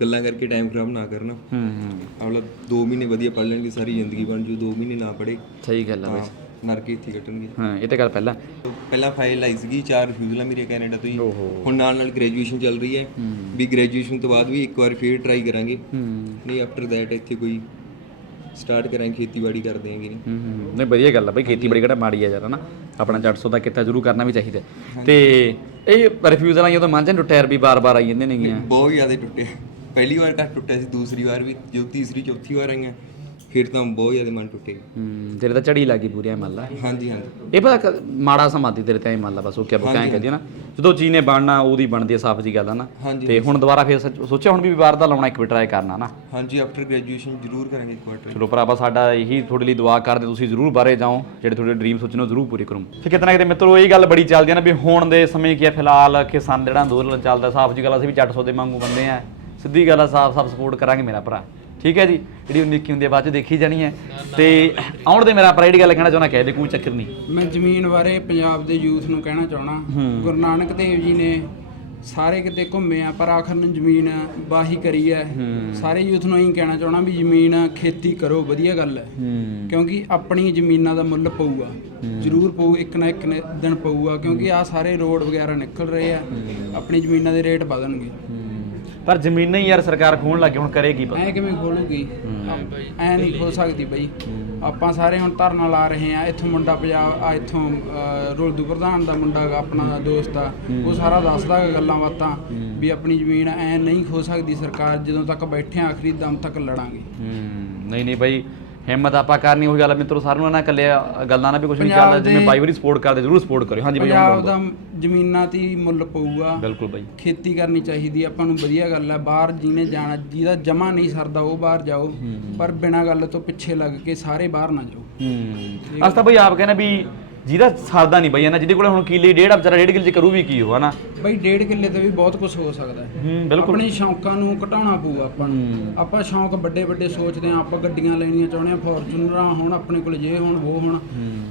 ਗੱਲਾਂ ਕਰਕੇ ਟਾਈਮ ਖਰਾਬ ਨਾ ਕਰਨ। ਹੂੰ ਹੂੰ। ਆਪਲਾ 2 ਮਹੀਨੇ ਵਧੀਆ ਪੜ ਲੈਣਗੇ ਸਾਰੀ ਜ਼ਿੰਦਗੀ ਬਣ ਜੂ 2 ਮਹੀਨੇ ਨਾ ਪੜੇ ਸਹੀ ਗੱਲ ਹੈ ਬਈ। ਨਰਕ ਇੱਥੇ ਕੱਟਣਗੇ। ਹਾਂ ਇਹ ਤਾਂ ਗੱਲ ਪਹਿਲਾਂ। ਪਹਿਲਾਂ ਫਾਈਲ ਆਈ ਸੀਗੀ ਚਾਰ ਰਿਫਿਊਜ਼ਲਾਂ ਮੇਰੀਆਂ ਕੈਨੇਡਾ ਤੋਂ ਹੀ। ਓਹੋ। ਹੁਣ ਨਾਲ ਨਾਲ ਗ੍ਰੈਜੂਏਸ਼ਨ ਚੱਲ ਰਹੀ ਹੈ। ਵੀ ਗ੍ਰੈਜੂਏਸ਼ਨ ਤੋਂ ਬਾਅਦ ਵੀ ਇੱਕ ਵਾਰ ਫੇਰ ਟਰਾਈ ਕਰਾਂਗੇ। ਹੂੰ। ਨਹੀਂ ਆਫਟਰ ਦੈਟ ਇੱਥੇ ਕੋਈ ਸਟਾਰਟ ਕਰਾਂਗੇ ਖੇਤੀਬਾੜੀ ਕਰ ਦਿਆਂਗੇ ਨਹੀਂ ਹੂੰ ਹੂੰ। ਨਹੀਂ ਵਧੀਆ ਗੱਲ ਆ ਬਈ ਖੇਤੀਬਾੜੀ ਕਿਹੜਾ ਮਾੜੀ ਆ ਯਾਰ ਹਨਾ? ਆਪਣਾ 400 ਦਾ ਕਿੱਤਾ ਜ਼ਰੂਰ ਕਰਨਾ ਵੀ ਚਾਹੀਦਾ। ਤੇ ਇਹ ਰਿਫਿਊਜ਼ਲ ਆਈਆਂ ਤਾਂ ਮਨ ਚ ਟਾਇਰ ਵੀ ਬਾਰ-ਬਾਰ ਆਈ ਜਾਂਦੇ ਨੇਗੀਆਂ। ਬਹੁਤ ਜ਼ਿਆਦਾ ਟੁੱਟੇ। ਪਹਿਲੀ ਵਾਰ ਘੱਟ ਟੁੱਟਿਆ ਸੀ ਦੂਸਰੀ ਵਾਰ ਵੀ ਜੋ ਤੀਸਰੀ ਚੌਥੀ ਵਾਰ ਆਈਆਂ। ਫਿਰ ਤਾਂ ਬਹੁਤ ਜ਼ਿਆਦਾ ਮਨ ਟੁੱਟੇਗਾ ਹੂੰ ਤੇਰੇ ਤਾਂ ਝੜੀ ਲੱਗੀ ਪੂਰੀ ਐ ਮੰਨ ਲਾ। ਹਾਂਜੀ ਹਾਂਜੀ। ਇਹ ਪਤਾ ਕ- ਮਾੜਾ ਸਮਾਂ ਤੀ ਤੇਰੇ ਤੇ ਐ ਮੰਨ ਲਾ ਬਸ ਉਹ ਕਿਆ ਬੁਕਾਂ ਕਹਦੀ ਨਾ। ਜਦੋਂ ਨੇ ਬਣਨਾ ਉਹਦੀ ਬਣਦੀ ਐ ਸਾਫ਼ ਜੀ ਗੱਲ ਆ ਨਾ। ਹਾਂਜੀ, ਤੇ ਹੁਣ ਦੁਬਾਰਾ ਫੇਰ ਸੱਚ- ਸੋਚਿਆ ਹੁਣ ਵੀ ਬਾਹਰ ਦਾ ਲਾਉਣਾ ਇੱਕ ਵੀ ਟਰਾਈ ਕਰਨਾ ਨਾ। ਹਾਂਜੀ ਆਫਟਰ ਗ੍ਰੈਜੂਏਸ਼ਨ ਜ਼ਰੂਰ ਕਰਾਂਗੇ ਇੱਕ ਵਾਰ try। ਚਲੋ ਭਰਾਵਾ ਸਾਡਾ ਇਹੀ ਤੁਹਾਡੇ ਲਈ ਦੁਆ ਕਰਦੇ ਤੁਸੀਂ ਜ਼ਰੂਰ ਬਾਹਰੇ ਜਾਓ ਜਿਹੜੇ ਤੁਹਾਡੇ ਡ੍ਰੀਮ ਸੋਚਣੇ ਉਹ ਜ਼ਰੂਰ ਪੂਰੇ ਕਰੋ। ਤੇ ਕਿਤੇ ਨਾ ਕਿਤੇ ਮਿੱਤਰੋ ਇਹ ਗੱਲ ਬੜੀ ਚੱਲਦੀ ਆ ਨਾ ਵੀ ਹੁਣ ਦੇ ਸਮੇਂ ਕੀ ਆ ਫਿਲਹਾਲ ਕਿਸਾਨ ਜਿਹੜਾ ਅੰਦੋਲਨ ਚੱਲਦਾ ਸਾਫ਼ ਜੀ ਗੱਲ ਅਸੀਂ ਵੀ ਜੱਟ ਸੌਦੇ ਵਾਂਗੂ ਬੰਦੇ ਆ। ਸਿੱਧੀ ਗੱਲ ਆ ਸਾਫ਼ ਸਾਫ਼ ਸਪੋਰਟ ਕਰਾਂਗੇ ਮੇਰਾ ਭਰਾ। ਠੀਕ ਹੈ ਜੀ? ਜਿਹੜੀ ਉਹ ਨਿੱਕੀ ਹੁੰਦੀ ਆ ਬਾਅਦ ਚ ਦੇਖੀ ਜਾਣੀ ਹੈ। ਤੇ ਆਉਣ ਦੇ ਮੇਰਾ ਜਿਹੜੀ ਗੱਲ ਕਹਿਣਾ ਚਾਹੁੰਦਾ ਕਹਿ ਦੇ ਕੋਈ ਚੱਕਰ ਨਹੀਂ। ਮੈਂ ਜ਼ਮੀਨ ਬਾਰੇ ਪੰਜਾਬ ਦੇ ਯੂਥ ਨੂੰ ਕਹਿਣਾ ਚਾਹਣਾ ਗੁਰੂ ਨਾਨਕ ਦੇਵ ਜੀ ਨੇ ਸਾਰੇ ਕਿਤੇ ਘੁੰਮੇ ਆ ਪਰ ਆਖਰ ਨੂੰ ਜ਼ਮੀਨ ਬਾਹੀ ਕਰੀ ਹੈ। ਸਾਰੇ ਯੂਥ ਨੂੰ ਇਹੀ ਕਹਿਣਾ ਚਾਹਣਾ ਵੀ ਜ਼ਮੀਨ ਖੇਤੀ ਕਰੋ ਵਧੀਆ ਗੱਲ ਹੈ। ਕਿਉਂਕਿ ਆਪਣੀ ਜ਼ਮੀਨਾਂ ਦਾ ਮੁੱਲ ਪਊਗਾ। ਜ਼ਰੂਰ ਪਊ ਇੱਕ ਨਾ ਇੱਕ ਦਿਨ ਪਊਗਾ। ਕਿਉਂਕਿ ਆ ਸਾਰੇ ਰੋਡ ਵਗੈਰਾ ਨਿਕਲ ਰਹੇ ਆ। ਆਪਣੀ ਜ਼ਮੀਨਾਂ ਦੇ ਰੇਟ ਵਧਣਗੇ। ਪਰ ਜ਼ਮੀਨਾਂ ਹੀ ਯਾਰ ਸਰਕਾਰ ਖੋਣ ਲੱਗੇ ਹੁਣ ਕਰੇਗੀ ਪਤਾ। ਐ ਕਿਵੇਂ ਖੋਲੂਗੀ? ਐ ਨਹੀਂ ਖੋਲ ਸਕਦੀ ਬਈ। ਆਪਾਂ ਸਾਰੇ ਹੁਣ ਧਰਨਾ ਲਾ ਰਹੇ ਆ ਇੱਥੋਂ ਮੁੰਡਾ ਪੰਜਾਬ ਆ ਇੱਥੋਂ ਰੁਲਦੂ ਪ੍ਰਧਾਨ ਦਾ ਮੁੰਡਾ ਆਪਣਾ ਦੋਸਤ ਆ ਉਹ ਸਾਰਾ ਦੱਸਦਾ ਗੱਲਾਂ ਬਾਤਾਂ ਵੀ ਆਪਣੀ ਜ਼ਮੀਨ ਐ ਨਹੀਂ ਖੋ ਸਕਦੀ ਸਰਕਾਰ ਜਦੋਂ ਤੱਕ ਬੈਠੇ ਆਖਰੀ ਦਮ ਤੱਕ ਲੜਾਂਗੇ। ਹੂੰ। ਨਹੀਂ ਨਹੀਂ ਬਾਈ ਹਿੰਮਤ ਆਪਾਂ ਕਰਨੀ ਉਹੀ ਗੱਲ ਮਿੱਤਰੋ ਸਾਰਿਆਂ ਨੂੰ ਨਾ ਇਕੱਲੇ ਗੱਲਾਂ ਨਾਲ ਵੀ ਕੁਝ ਨਹੀਂ ਚੱਲਦਾ ਜਿਵੇਂ ਬਾਈ ਵਾਰੀ ਸਪੋਰਟ ਕਰਦੇ ਜ਼ਰੂਰ ਸਪੋਰਟ ਕਰਿਓ। ਹਾਂਜੀ ਬਾਈ ਪੰਜਾਬ ਦਾ। ਜ਼ਮੀਨਾਂ ਤੇ ਮੁੱਲ ਪਊਗਾ। ਬਿਲਕੁਲ ਬਾਈ। ਖੇਤੀ ਕਰਨੀ ਚਾਹੀਦੀ ਆਪਾਂ ਨੂੰ ਵਧੀਆ ਗੱਲ ਹੈ ਬਾਹਰ ਜਿਹਨੇ ਜਾਣਾ ਜਿਹਦਾ ਜਮਾ ਨਹੀਂ ਸਰਦਾ ਉਹ ਬਾਹਰ ਜਾਓ ਪਰ ਬਿਨਾਂ ਗੱਲ ਤੋਂ ਪਿੱਛੇ ਲੱਗ ਕੇ ਸਾਰੇ ਬਾਹਰ ਨਾ ਜਾਓ। ਹੂੰ। ਅਸ ਤਾਂ ਬਈ ਆਪ ਕਹਿੰਦੇ ਵੀ ਜਿਹਦਾ ਸਰਦਾ ਨਹੀਂ ਬਈ ਨਾ? ਜਿਹਦੇ ਕੋਲੇ ਹੁਣ ਕਿੱਲੇ ਡੇਢ ਆ ਵਿਚਾਰਾ ਡੇਢ ਕਿੱਲੇ ਚ ਕਰੂ ਵੀ ਕੀ ਹੋ ਹਨਾ ਬਈ ਡੇਢ ਕਿੱਲੇ ਤੇ ਵੀ ਬਹੁਤ ਕੁਝ ਹੋ ਸਕਦਾ ਹੈ। ਹੂੰ ਬਿਲਕੁਲ। ਆਪਣੇ ਸ਼ੌਂਕਾਂ ਨੂੰ ਘਟਾਉਣਾ ਪਊ ਆਪਾਂ ਨੂੰ। ਆਪਾਂ ਸ਼ੌਂਕ ਵੱਡੇ ਵੱਡੇ ਸੋਚਦੇ ਆ ਆਪਾਂ ਗੱਡੀਆਂ ਲੈਣੀਆਂ ਚਾਹੁੰਦੇ ਆ ਫੋਰਚੂਨਰਾਂ ਹੁਣ ਆਪਣੇ ਕੋਲ ਜੇ ਹੁਣ ਉਹ ਹੁਣ।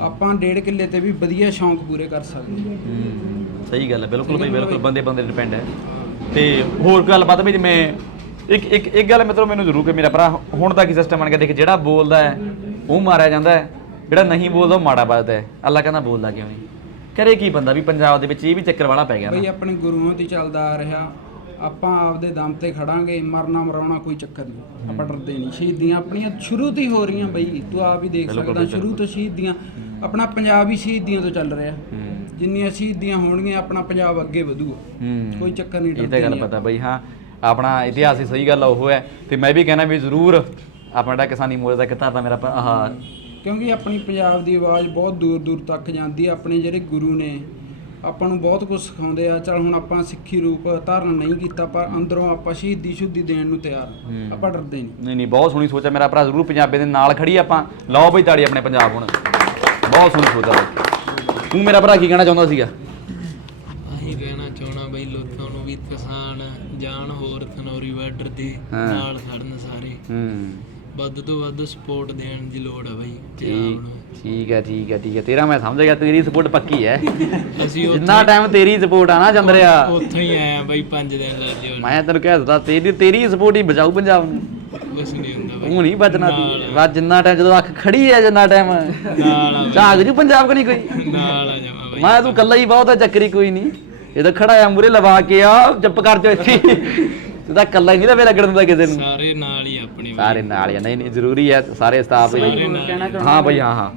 ਆਪਾਂ ਡੇਢ ਕਿੱਲੇ ਤੇ ਵੀ ਵਧੀਆ ਸ਼ੌਂਕ ਪੂਰੇ ਕਰ ਸਕਦੇ ਹਾਂ। ਹੂੰ, ਸਹੀ ਗੱਲ ਹੈ ਬਿਲਕੁਲ ਬਈ ਬਿਲਕੁਲ ਬੰਦੇ ਬੰਦੇ ਡਿਪੈਂਡ ਹੈ। ਤੇ ਹੋਰ ਗੱਲ ਬਾਤ ਵੀ ਜਿਵੇਂ ਇੱਕ ਇੱਕ ਇੱਕ ਗੱਲ ਮਿੱਤਰੋ ਮੈਨੂੰ ਜ਼ਰੂਰ ਕਿ ਮੇਰਾ ਭਰਾ ਹੁਣ ਤਾਂ ਕੀ ਸਿਸਟਮ ਬਣ ਗਿਆ ਦੇਖ ਜਿਹੜਾ ਬੋਲਦਾ ਹੈ ਉਹ ਮਾਰਿਆ ਜਾਂਦਾ ਹੈ। ਜਿਹੜਾ ਨਹੀਂ ਬੋਲਦਾ ਉਹ ਮਾੜਾ ਵੱਜਦਾ ਹੈ। ਅੱਲਾ ਕਹਿੰਦਾ ਬੋਲਦਾ ਕਿਉਂ ਨਹੀਂ? ਕਰੇ ਕੀ ਬੰਦਾ ਵੀ ਪੰਜਾਬ ਦੇ ਵਿੱਚ ਇਹ ਵੀ ਚੱਕਰ ਵਾਲਾ ਪੈ ਗਿਆ ਬਈ ਆਪਣੇ ਗੁਰੂਆਂ ਤੇ ਚੱਲਦਾ ਆ ਰਿਹਾ। ਆਪਾਂ ਆਪਦੇ ਦਮ ਤੇ ਖੜਾਂਗੇ ਮਰਨਾ ਮਰਾਉਣਾ ਕੋਈ ਚੱਕਰ ਨਹੀਂ। ਆਪਾਂ ਡਰਦੇ ਨਹੀਂ। ਸ਼ਹੀਦੀਆਂ ਆਪਣੀਆਂ ਸ਼ੁਰੂ ਤੋਂ ਹੀ ਹੋ ਰਹੀਆਂ ਬਈ। ਤੂੰ ਆਪ ਹੀ ਦੇਖ ਸਕਦਾ ਸ਼ੁਰੂ ਤੋਂ ਸ਼ਹੀਦੀਆਂ। ਆਪਣਾ ਪੰਜਾਬ ਹੀ ਸ਼ਹੀਦੀਆਂ ਤੋਂ ਚੱਲ ਰਿਹਾ। ਜਿੰਨੀਆਂ ਸ਼ਹੀਦੀਆਂ ਹੋਣਗੀਆਂ ਆਪਣਾ ਪੰਜਾਬ ਅੱਗੇ ਵਧੂਗਾ। ਕੋਈ ਚੱਕਰ ਨਹੀਂ ਇਹ ਤਾਂ ਗੱਲ ਪਤਾ ਬਈ ਹਾਂ। ਆਪਣਾ ਇਤਿਹਾਸ ਹੀ ਸਹੀ ਗੱਲ ਆ ਉਹ ਹੈ। ਤੇ ਮੈਂ ਵੀ ਕਹਿਣਾ ਵੀ ਜ਼ਰੂਰ ਆਪਣਾ ਜਿਹੜਾ ਕਿਸਾਨੀ ਮੋਰਚਾ ਦਾ ਕਿਤਾਬ ਮੇਰਾ ਪ- ਆਹ ਕਿਉਂਕਿ ਆਪਣੀ ਪੰਜਾਬ ਦੀ ਆਵਾਜ਼ ਬਹੁਤ ਦੂਰ ਦੂਰ ਤੱਕ ਜਾਂਦੀ ਹੈ ਆਪਣੇ ਜਿਹੜੇ ਗੁਰੂ ਨੇ ਆਪਾਂ ਨੂੰ ਬਹੁਤ ਕੁਝ ਸਿਖਾਉਂਦੇ ਆ ਚਲ ਹੁਣ ਆਪਾਂ ਸਿੱਖੀ ਰੂਪ ਧਾਰਨ ਨਹੀਂ ਕੀਤਾ ਪਰ ਅੰਦਰੋਂ ਆਪਾਂ ਸ਼ਹੀਦੀ ਸ਼ੁੱਧੀ ਦੇਣ ਨੂੰ ਤਿਆਰ ਹਾਂ। ਆਪਾਂ ਡਰਦੇ ਨਹੀਂ ਨਹੀਂ ਨਹੀਂ ਬਹੁਤ ਸੋਹਣੀ ਸੋਚ ਹੈ ਮੇਰਾ ਭਰਾ ਜ਼ਰੂਰ ਪੰਜਾਬੇ ਦੇ ਨਾਲ ਖੜੀ ਆਪਾਂ ਲਾਓ ਬਈ ਤਾੜੀ ਆਪਣੇ ਪੰਜਾਬ ਹੁਣ ਬਹੁਤ ਸੋਹਣੀ ਸੋਚ ਹੈ। ਤੂੰ ਮੇਰਾ ਭਰਾ ਕੀ ਕਹਿਣਾ ਚਾਹੁੰਦਾ ਸੀਗਾ ਅਸੀਂ ਕਹਿਣਾ ਚਾਹਣਾ ਬਈ ਲੋਕਾਂ ਨੂੰ ਵੀ ਕਿਸਾਨ ਜਾਣ ਹੋਰ ਥਨੌਰੀ ਬਾਰਡਰ ਦੇ। ਨਾਲ ਖੜਨ ਸਾਰੇ ਹੂੰ ਵੱਧ ਤੋਂ ਵੱਧ ਸਪੋਰਟ ਦੇਣ ਦੀ ਲੋੜ ਆ ਬਈ ਪੰਜਾਬ ਠੀਕ ਨੂੰ ਠੀਕ ਹੈ ਠੀਕ ਹੈ ਠੀਕ ਹੈ ਤੇਰਾ ਮੈਂ ਸਮਝ ਗਿਆ ਤੇਰੀ ਸਪੋਰਟ ਪੱਕੀ ਹੈ ਅਸੀਂ ਜਿੰਨਾ ਟਾਈਮ ਤੇਰੀ ਸਪੋਰਟ ਆ ਨਾ ਚੰਦਰਿਆ। ਉੱਥੋਂ ਹੀ ਆਏ ਆ ਬਈ 5 ਦਿਨ ਲੱਗ ਜਿਓ ਮੈਂ ਤੈਨੂੰ ਕਹਿ ਦਿੱਤਾ ਤੇਰੀ ਤੇਰੀ ਸਪੋਰਟ ਹੀ ਬਚਾਊ ਪੰਜਾਬ ਨੂੰ। ਕੁਛ ਨਹੀਂ ਹੁੰਦਾ ਬਈ। ਉਹ ਨਹੀਂ ਬਚਣਾ ਤੀ। ਬਸ ਜਿੰਨਾ ਟਾਈਮ ਜਦੋਂ ਅੱਖ ਖੜੀ ਹੈ ਜਿੰਨਾ ਟਾਈਮ ਨਾਲ ਆ ਝਾਗ ਜੂ ਪੰਜਾਬ ਕੋ ਨਹੀਂ ਕੋਈ। ਨਾਲ ਆ ਜਾਵਾਂ ਬਈ। ਮੈਂ ਤੂੰ ਕੱਲਾ ਹੀ ਬਹੁਤ ਆ ਚੱਕਰੀ ਕੋਈ ਨਹੀਂ। ਇਹ ਤਾਂ ਖੜਾ ਆ ਮੂਰੇ ਲਵਾ ਕੇ ਆ ਚੁੱਪ ਕਰ ਜਾ ਇੱਥੇ ਤੂੰ ਤਾਂ ਕੱਲਾ ਹੀ ਨਹੀਂ ਤਾਂ ਵੇ ਲੱਗਣ ਦਿੰਦਾ ਕਿਸੇ ਨੂੰ। ਸਾਰੇ ਨਾਲ ਹੀ ਆਪਣੇ। ਸਾਰੇ ਨਾਲ ਹੀ ਆ, ਨਹੀਂ ਨਹੀਂ ਜ਼ਰੂਰੀ ਹੈ ਸਾਰੇ ਸਟਾਫ ਸਾਰੇ ਨਾਲ ਹਾਂ ਬਈ ਹਾਂ ਹਾਂ।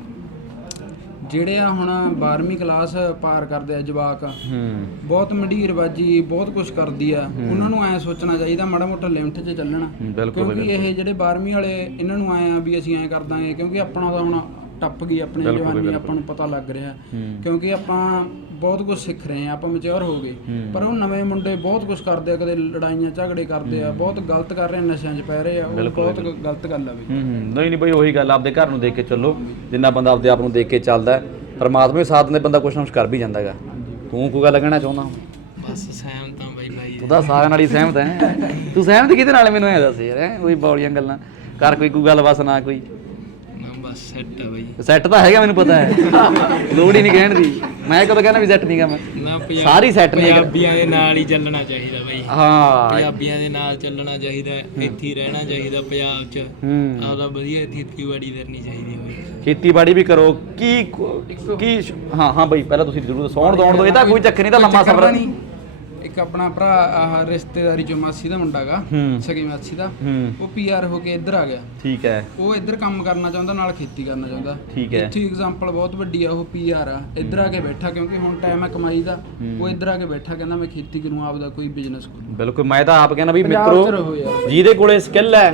ਜਿਹੜੇ ਆ ਹੁਣ 12ਵੀਂ ਕਲਾਸ ਪਾਰ ਕਰਦੇ ਆ ਜਵਾਕ ਹੂੰ। ਬਹੁਤ ਮੰਡੀਰਬਾਜੀ ਬਹੁਤ ਕੁਝ ਕਰਦੀ ਆ। ਉਹਨਾਂ ਨੂੰ ਐ ਸੋਚਣਾ ਚਾਹੀਦਾ ਮਾੜਾ ਮੋਟਾ ਲਿਮਟ 'ਚ ਚੱਲਣਾ। ਹੂੰ, ਬਿਲਕੁਲ ਬਈ, ਕਿਉਂਕਿ ਇਹ ਜਿਹੜੇ 12ਵੀਂ ਵਾਲੇ ਇਹਨਾਂ ਨੂੰ ਆਏ ਆ ਵੀ ਅਸੀਂ ਐ ਕਰ ਦਾਂਗੇ ਕਿਉਂਕਿ ਆਪਣਾ ਤਾਂ ਹੁਣ ਟੱਪ ਗਈ ਆਪਣੀ ਜਵਾਨੀ। ਆਪਾਂ ਨੂੰ ਪਤਾ ਲੱਗ ਰਿਹਾ। ਕਿਉਂਕਿ ਆਪਾਂ ਬਹੁਤ ਕੁਝ ਸਿੱਖ ਰਹੇ ਆ ਆਪਾਂ ਮੈਚੁਰ ਹੋ ਗਏ। ਪਰ ਉਹ ਨਵੇਂ ਮੁੰਡੇ ਬਹੁਤ ਕੁਝ ਕਰਦੇ ਆ ਕਦੇ ਲੜਾਈਆਂ ਝਗੜੇ ਕਰਦੇ ਆ ਬਹੁਤ ਗਲਤ ਕਰ ਰਹੇ ਆ ਨਸ਼ਿਆਂ 'ਚ ਪੈ ਰਹੇ ਆ ਉਹ ਬਹੁਤ ਗਲਤ ਗੱਲ ਆ ਬਈ ਨਹੀਂ ਨਹੀਂ ਬਈ ਉਹੀ ਗੱਲ ਆਪਦੇ ਘਰ ਨੂੰ ਦੇਖ ਕੇ ਚੱਲੋ। ਜਿੰਨਾ ਬੰਦਾ ਆਪਦੇ ਆਪ ਨੂੰ ਦੇਖ ਕੇ ਚੱਲਦਾ ਹੈ, ਪਰਮਾਤਮਾ ਵੀ ਸਾਥ ਦਿੰਦੇ ਬੰਦਾ ਕੁਛ ਨਾ ਕੁਛ ਕਰ ਵੀ ਜਾਂਦਾ ਹੈਗਾ। ਤੂੰ ਕੋਈ ਗੱਲ ਕਹਿਣਾ ਚਾਹੁੰਦਾ ਬਸ ਸਹਿਮਤ ਤਾਂ ਬਈ ਬਾਈ। ਤੂੰ ਤਾਂ ਸਾਰਿਆਂ ਨਾਲ ਹੀ ਸਹਿਮਤ ਹੈ। ਤੂੰ ਸਹਿਮਤ ਕਿਹਦੇ ਨਾਲ? ਮੈਨੂੰ ਐ ਦੱਸ ਯਾਰ ਹੈਂ? ਕੋਈ ਬੌਲੀਆਂ ਗੱਲਾਂ। ਕਰ ਕੋਈ ਕੋਈ ਗੱਲ ਬਸ ਨਾ ਕੋਈ। ਬਸ ਸੈੱਟ ਆ ਬਈ। ਸੈੱਟ ਤਾਂ ਹੈਗਾ ਮੈਨੂੰ ਪਤਾ ਹੈ। ਲੋੜ ਹੀ ਨਹੀਂ ਕਹਿਣ ਦੀ। ਮੈਂ ਕਦੋਂ ਕਹਿੰਦਾ ਵੀ ਸੈੱਟ ਨਹੀਂਗਾ ਮੈਂ। ਨਾ ਪੰਜਾਬ- ਸਾਰੀ set ਨਹੀਂ ਹੈਗਾ। ਪੰਜਾਬੀਆਂ ਦੇ ਨਾਲ ਹੀ ਚੱਲਣਾ ਚਾਹੀਦਾ ਬਈ। ਹਾਂ। ਪੰਜਾਬੀਆਂ ਦੇ ਨਾਲ ਚੱਲਣਾ ਚਾਹੀਦਾ ਇੱਥੇ ਹੀ ਰਹਿਣਾ ਚਾਹੀਦਾ ਪੰਜਾਬ 'ਚ। ਹੂੰ। ਆਪਦਾ ਵਧੀਆ ਇੱਥੇ ਖੇਤੀਬਾੜੀ ਕਰਨੀ ਚਾਹੀਦੀ ਹੈ ਬਈ। ਖੇਤੀਬਾੜੀ ਵੀ ਕਰੋ। ਕੀ ਕੀ ਹਾਂ ਹਾਂ ਬਈ ਪਹਿਲਾਂ ਤੁਸੀਂ ਜ਼ਰੂਰ ਸੌਣ ਦੌਣ ਦੋ ਇਹ ਤਾਂ ਕੋਈ ਚੱਕਰ ਨਹੀਂ ਤਾਂ ਲੰਮਾ ਸਫ਼ਰ ਨਹੀਂ। ਇੱਕ ਆਪਣਾ ਭਰਾ ਆਹ ਰਿਸ਼ਤੇਦਾਰੀ ਚੋਂ ਮਾਸੀ ਦਾ ਮੁੰਡਾ ਗਾ ਹੂੰ। ਸਗੀ ਮਾਸੀ ਦਾ ਹੂੰ। ਉਹ ਪੀਆਰ ਹੋ ਕੇ ਇੱਧਰ ਆ ਗਿਆ। ਠੀਕ ਹੈ। ਉਹ ਇੱਧਰ ਕੰਮ ਕਰਨਾ ਚਾਹੁੰਦਾ ਨਾਲ ਖੇਤੀ ਕਰਨਾ ਚਾਹੁੰਦਾ। ਠੀਕ ਹੈ। ਇੱਥੇ ਐਗਜ਼ਾਮਪਲ ਬਹੁਤ ਵੱਡੀ ਆ ਉਹ ਪੀਆਰ ਆ। ਇੱਧਰ ਆ ਕੇ ਬੈਠਾ ਕਿਉਂਕਿ ਹੁਣ ਟਾਈਮ ਹੈ ਕਮਾਈ ਦਾ। ਉਹ ਇੱਧਰ ਆ ਕੇ ਬੈਠਾ ਕਹਿੰਦਾ ਮੈਂ ਖੇਤੀ ਕਰੂੰ ਆਪਦਾ ਕੋਈ ਬਿਜ਼ਨਸ ਕਰੂੰ ਬਿਲਕੁਲ ਮੈਂ ਤਾਂ ਆਪ ਕਹਿੰਦਾ ਵੀ ਮਿੱਤਰੋ। ਜਿਹਦੇ ਕੋਲੇ ਸਕਿੱਲ ਹੈ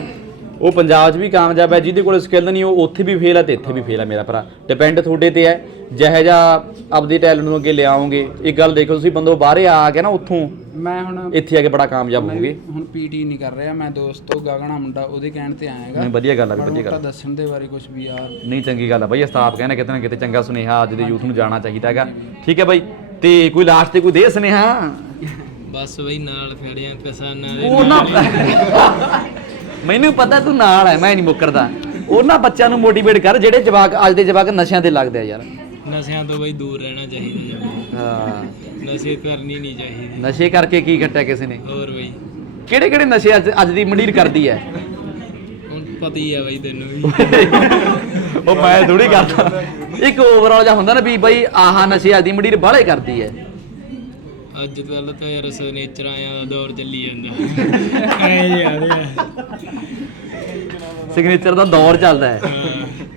ਉਹ ਪੰਜਾਬ 'ਚ ਵੀ ਕਾਮਯਾਬ ਹੈ ਜਿਹਦੇ ਕੋਲ ਸਕਿੱਲ ਨਹੀਂ ਉਹ ਉੱਥੇ ਵੀ ਫੇਲ ਹੈ ਤੇ ਇੱਥੇ ਵੀ ਫੇਲ ਹੈ ਮੇਰਾ ਭਰਾ। ਡਿਪੈਂਡ ਤੁਹਾਡੇ ਤੇ ਹੈ। ਜਿਹੋ ਜਿਹਾ ਆਪਦੀ ਟੈਲੈਂਟ ਨੂੰ ਅੱਗੇ ਲਿਆਓਗੇ ਇੱਕ ਗੱਲ ਦੇਖੋ ਤੁਸੀਂ ਬੰਦੋ ਬਾਹਰੇ ਆ ਕੇ ਨਾ ਉੱਥੋਂ ਮੈਂ ਹੁਣ ਇੱਥੇ ਆ ਕੇ ਬੜਾ ਕਾਮਯਾਬ ਮੈਂ ਹੋਵੋਗੇ ਹੁਣ ਪੀਟੀ ਨਹੀਂ ਕਰ ਰਿਹਾ ਮੈਂ ਦੋਸਤੋ ਗਗਨਾ ਮੁੰਡਾ ਉਹਦੇ ਕਹਿਣ ਤੇ ਆਇਆਗਾ ਨਹੀਂ ਵਧੀਆ ਗੱਲ ਆ ਵੀ ਵਧੀਆ ਗੱਲ ਦੱਸਣ ਦੇ ਬਾਰੇ ਕੁਝ ਵੀ ਯਾਰ। ਨਹੀਂ ਚੰਗੀ ਗੱਲ ਆ ਬਈ ਉਸਤਾਦ ਕਹਿੰਦੇ ਕਿਤੇ ਨਾ ਕਿਤੇ ਚੰਗਾ ਸੁਨੇਹਾ ਅੱਜ ਦੇ ਯੂਥ ਨੂੰ ਜਾਣਾ ਚਾਹੀਦਾ ਹੈਗਾ। ਠੀਕ ਹੈ ਬਈ ਤੇ ਕੋਈ ਲਾਸਟ ਤੇ ਕੋਈ ਦੇ ਸੁਨੇਹਾ? ਬਸ ਬਈ ਨਾਲ ਖੜਿਆ ਕਿਸਾਨਾਂ ਦੇ ਉਹ ਨਾ ਮੈਨੂੰ ਪਤਾ ਤੂੰ ਨਾਲ ਹੈ ਮੈਂ ਨਹੀਂ ਮੁੱਕਰਦਾ। ਉਹਨਾਂ ਬੱਚਿਆਂ ਨੂੰ ਮੋਟੀਵੇਟ ਕਰ ਜਿਹੜੇ ਜਵਾਕ ਅੱਜ ਦੇ ਜਵਾਕ ਨਸ਼ਿਆਂ ਤੇ ਲੱਗਦੇ ਆ ਯਾਰ। ਨਸ਼ਿਆਂ ਤੋਂ ਬਈ ਦੂਰ ਰਹਿਣਾ ਚਾਹੀਦਾ ਜੀ ਹਾਂ। ਨਸ਼ੇ ਕਰਨੀ ਨਹੀਂ ਚਾਹੀਦੀ। ਨਸ਼ੇ ਕਰਕੇ ਕੀ ਘਟਿਆ ਕਿਸੇ ਨੇ? ਹੋਰ ਬਈ। ਕਿਹੜੇ ਕਿਹੜੇ ਨਸ਼ੇ ਅੱਜ ਅੱਜ ਦੀ ਮੰਡੀਰ ਕਰਦੀ ਹੈ? ਹੁਣ ਪਤਾ ਹੀ ਆ ਬਈ ਤੈਨੂੰ ਵੀ। ਉਹ ਮੈਂ ਥੋੜੀ ਕਰਦਾ। ਇੱਕ ਓਵਰਆਲ ਜਿਹਾ ਹੁੰਦਾ ਨਾ ਵੀ ਬਈ ਆਹ ਨਸ਼ੇ ਅੱਜ ਦੀ ਮੰਡੀਰ ਬਾਹਲੇ ਕਰਦੀ ਹੈ। ਅੱਜ ਕੱਲ ਤਾਂ ਯਾਰ ਸਨੇਚਰ ਆਇਆ ਦਾ ਦੌਰ ਚੱਲੀ ਜਾਂਦਾ। ਐ ਯਾਰ ਸਿਗਨੇਚਰ ਦਾ ਦੌਰ ਚੱਲਦਾ ਹੈ।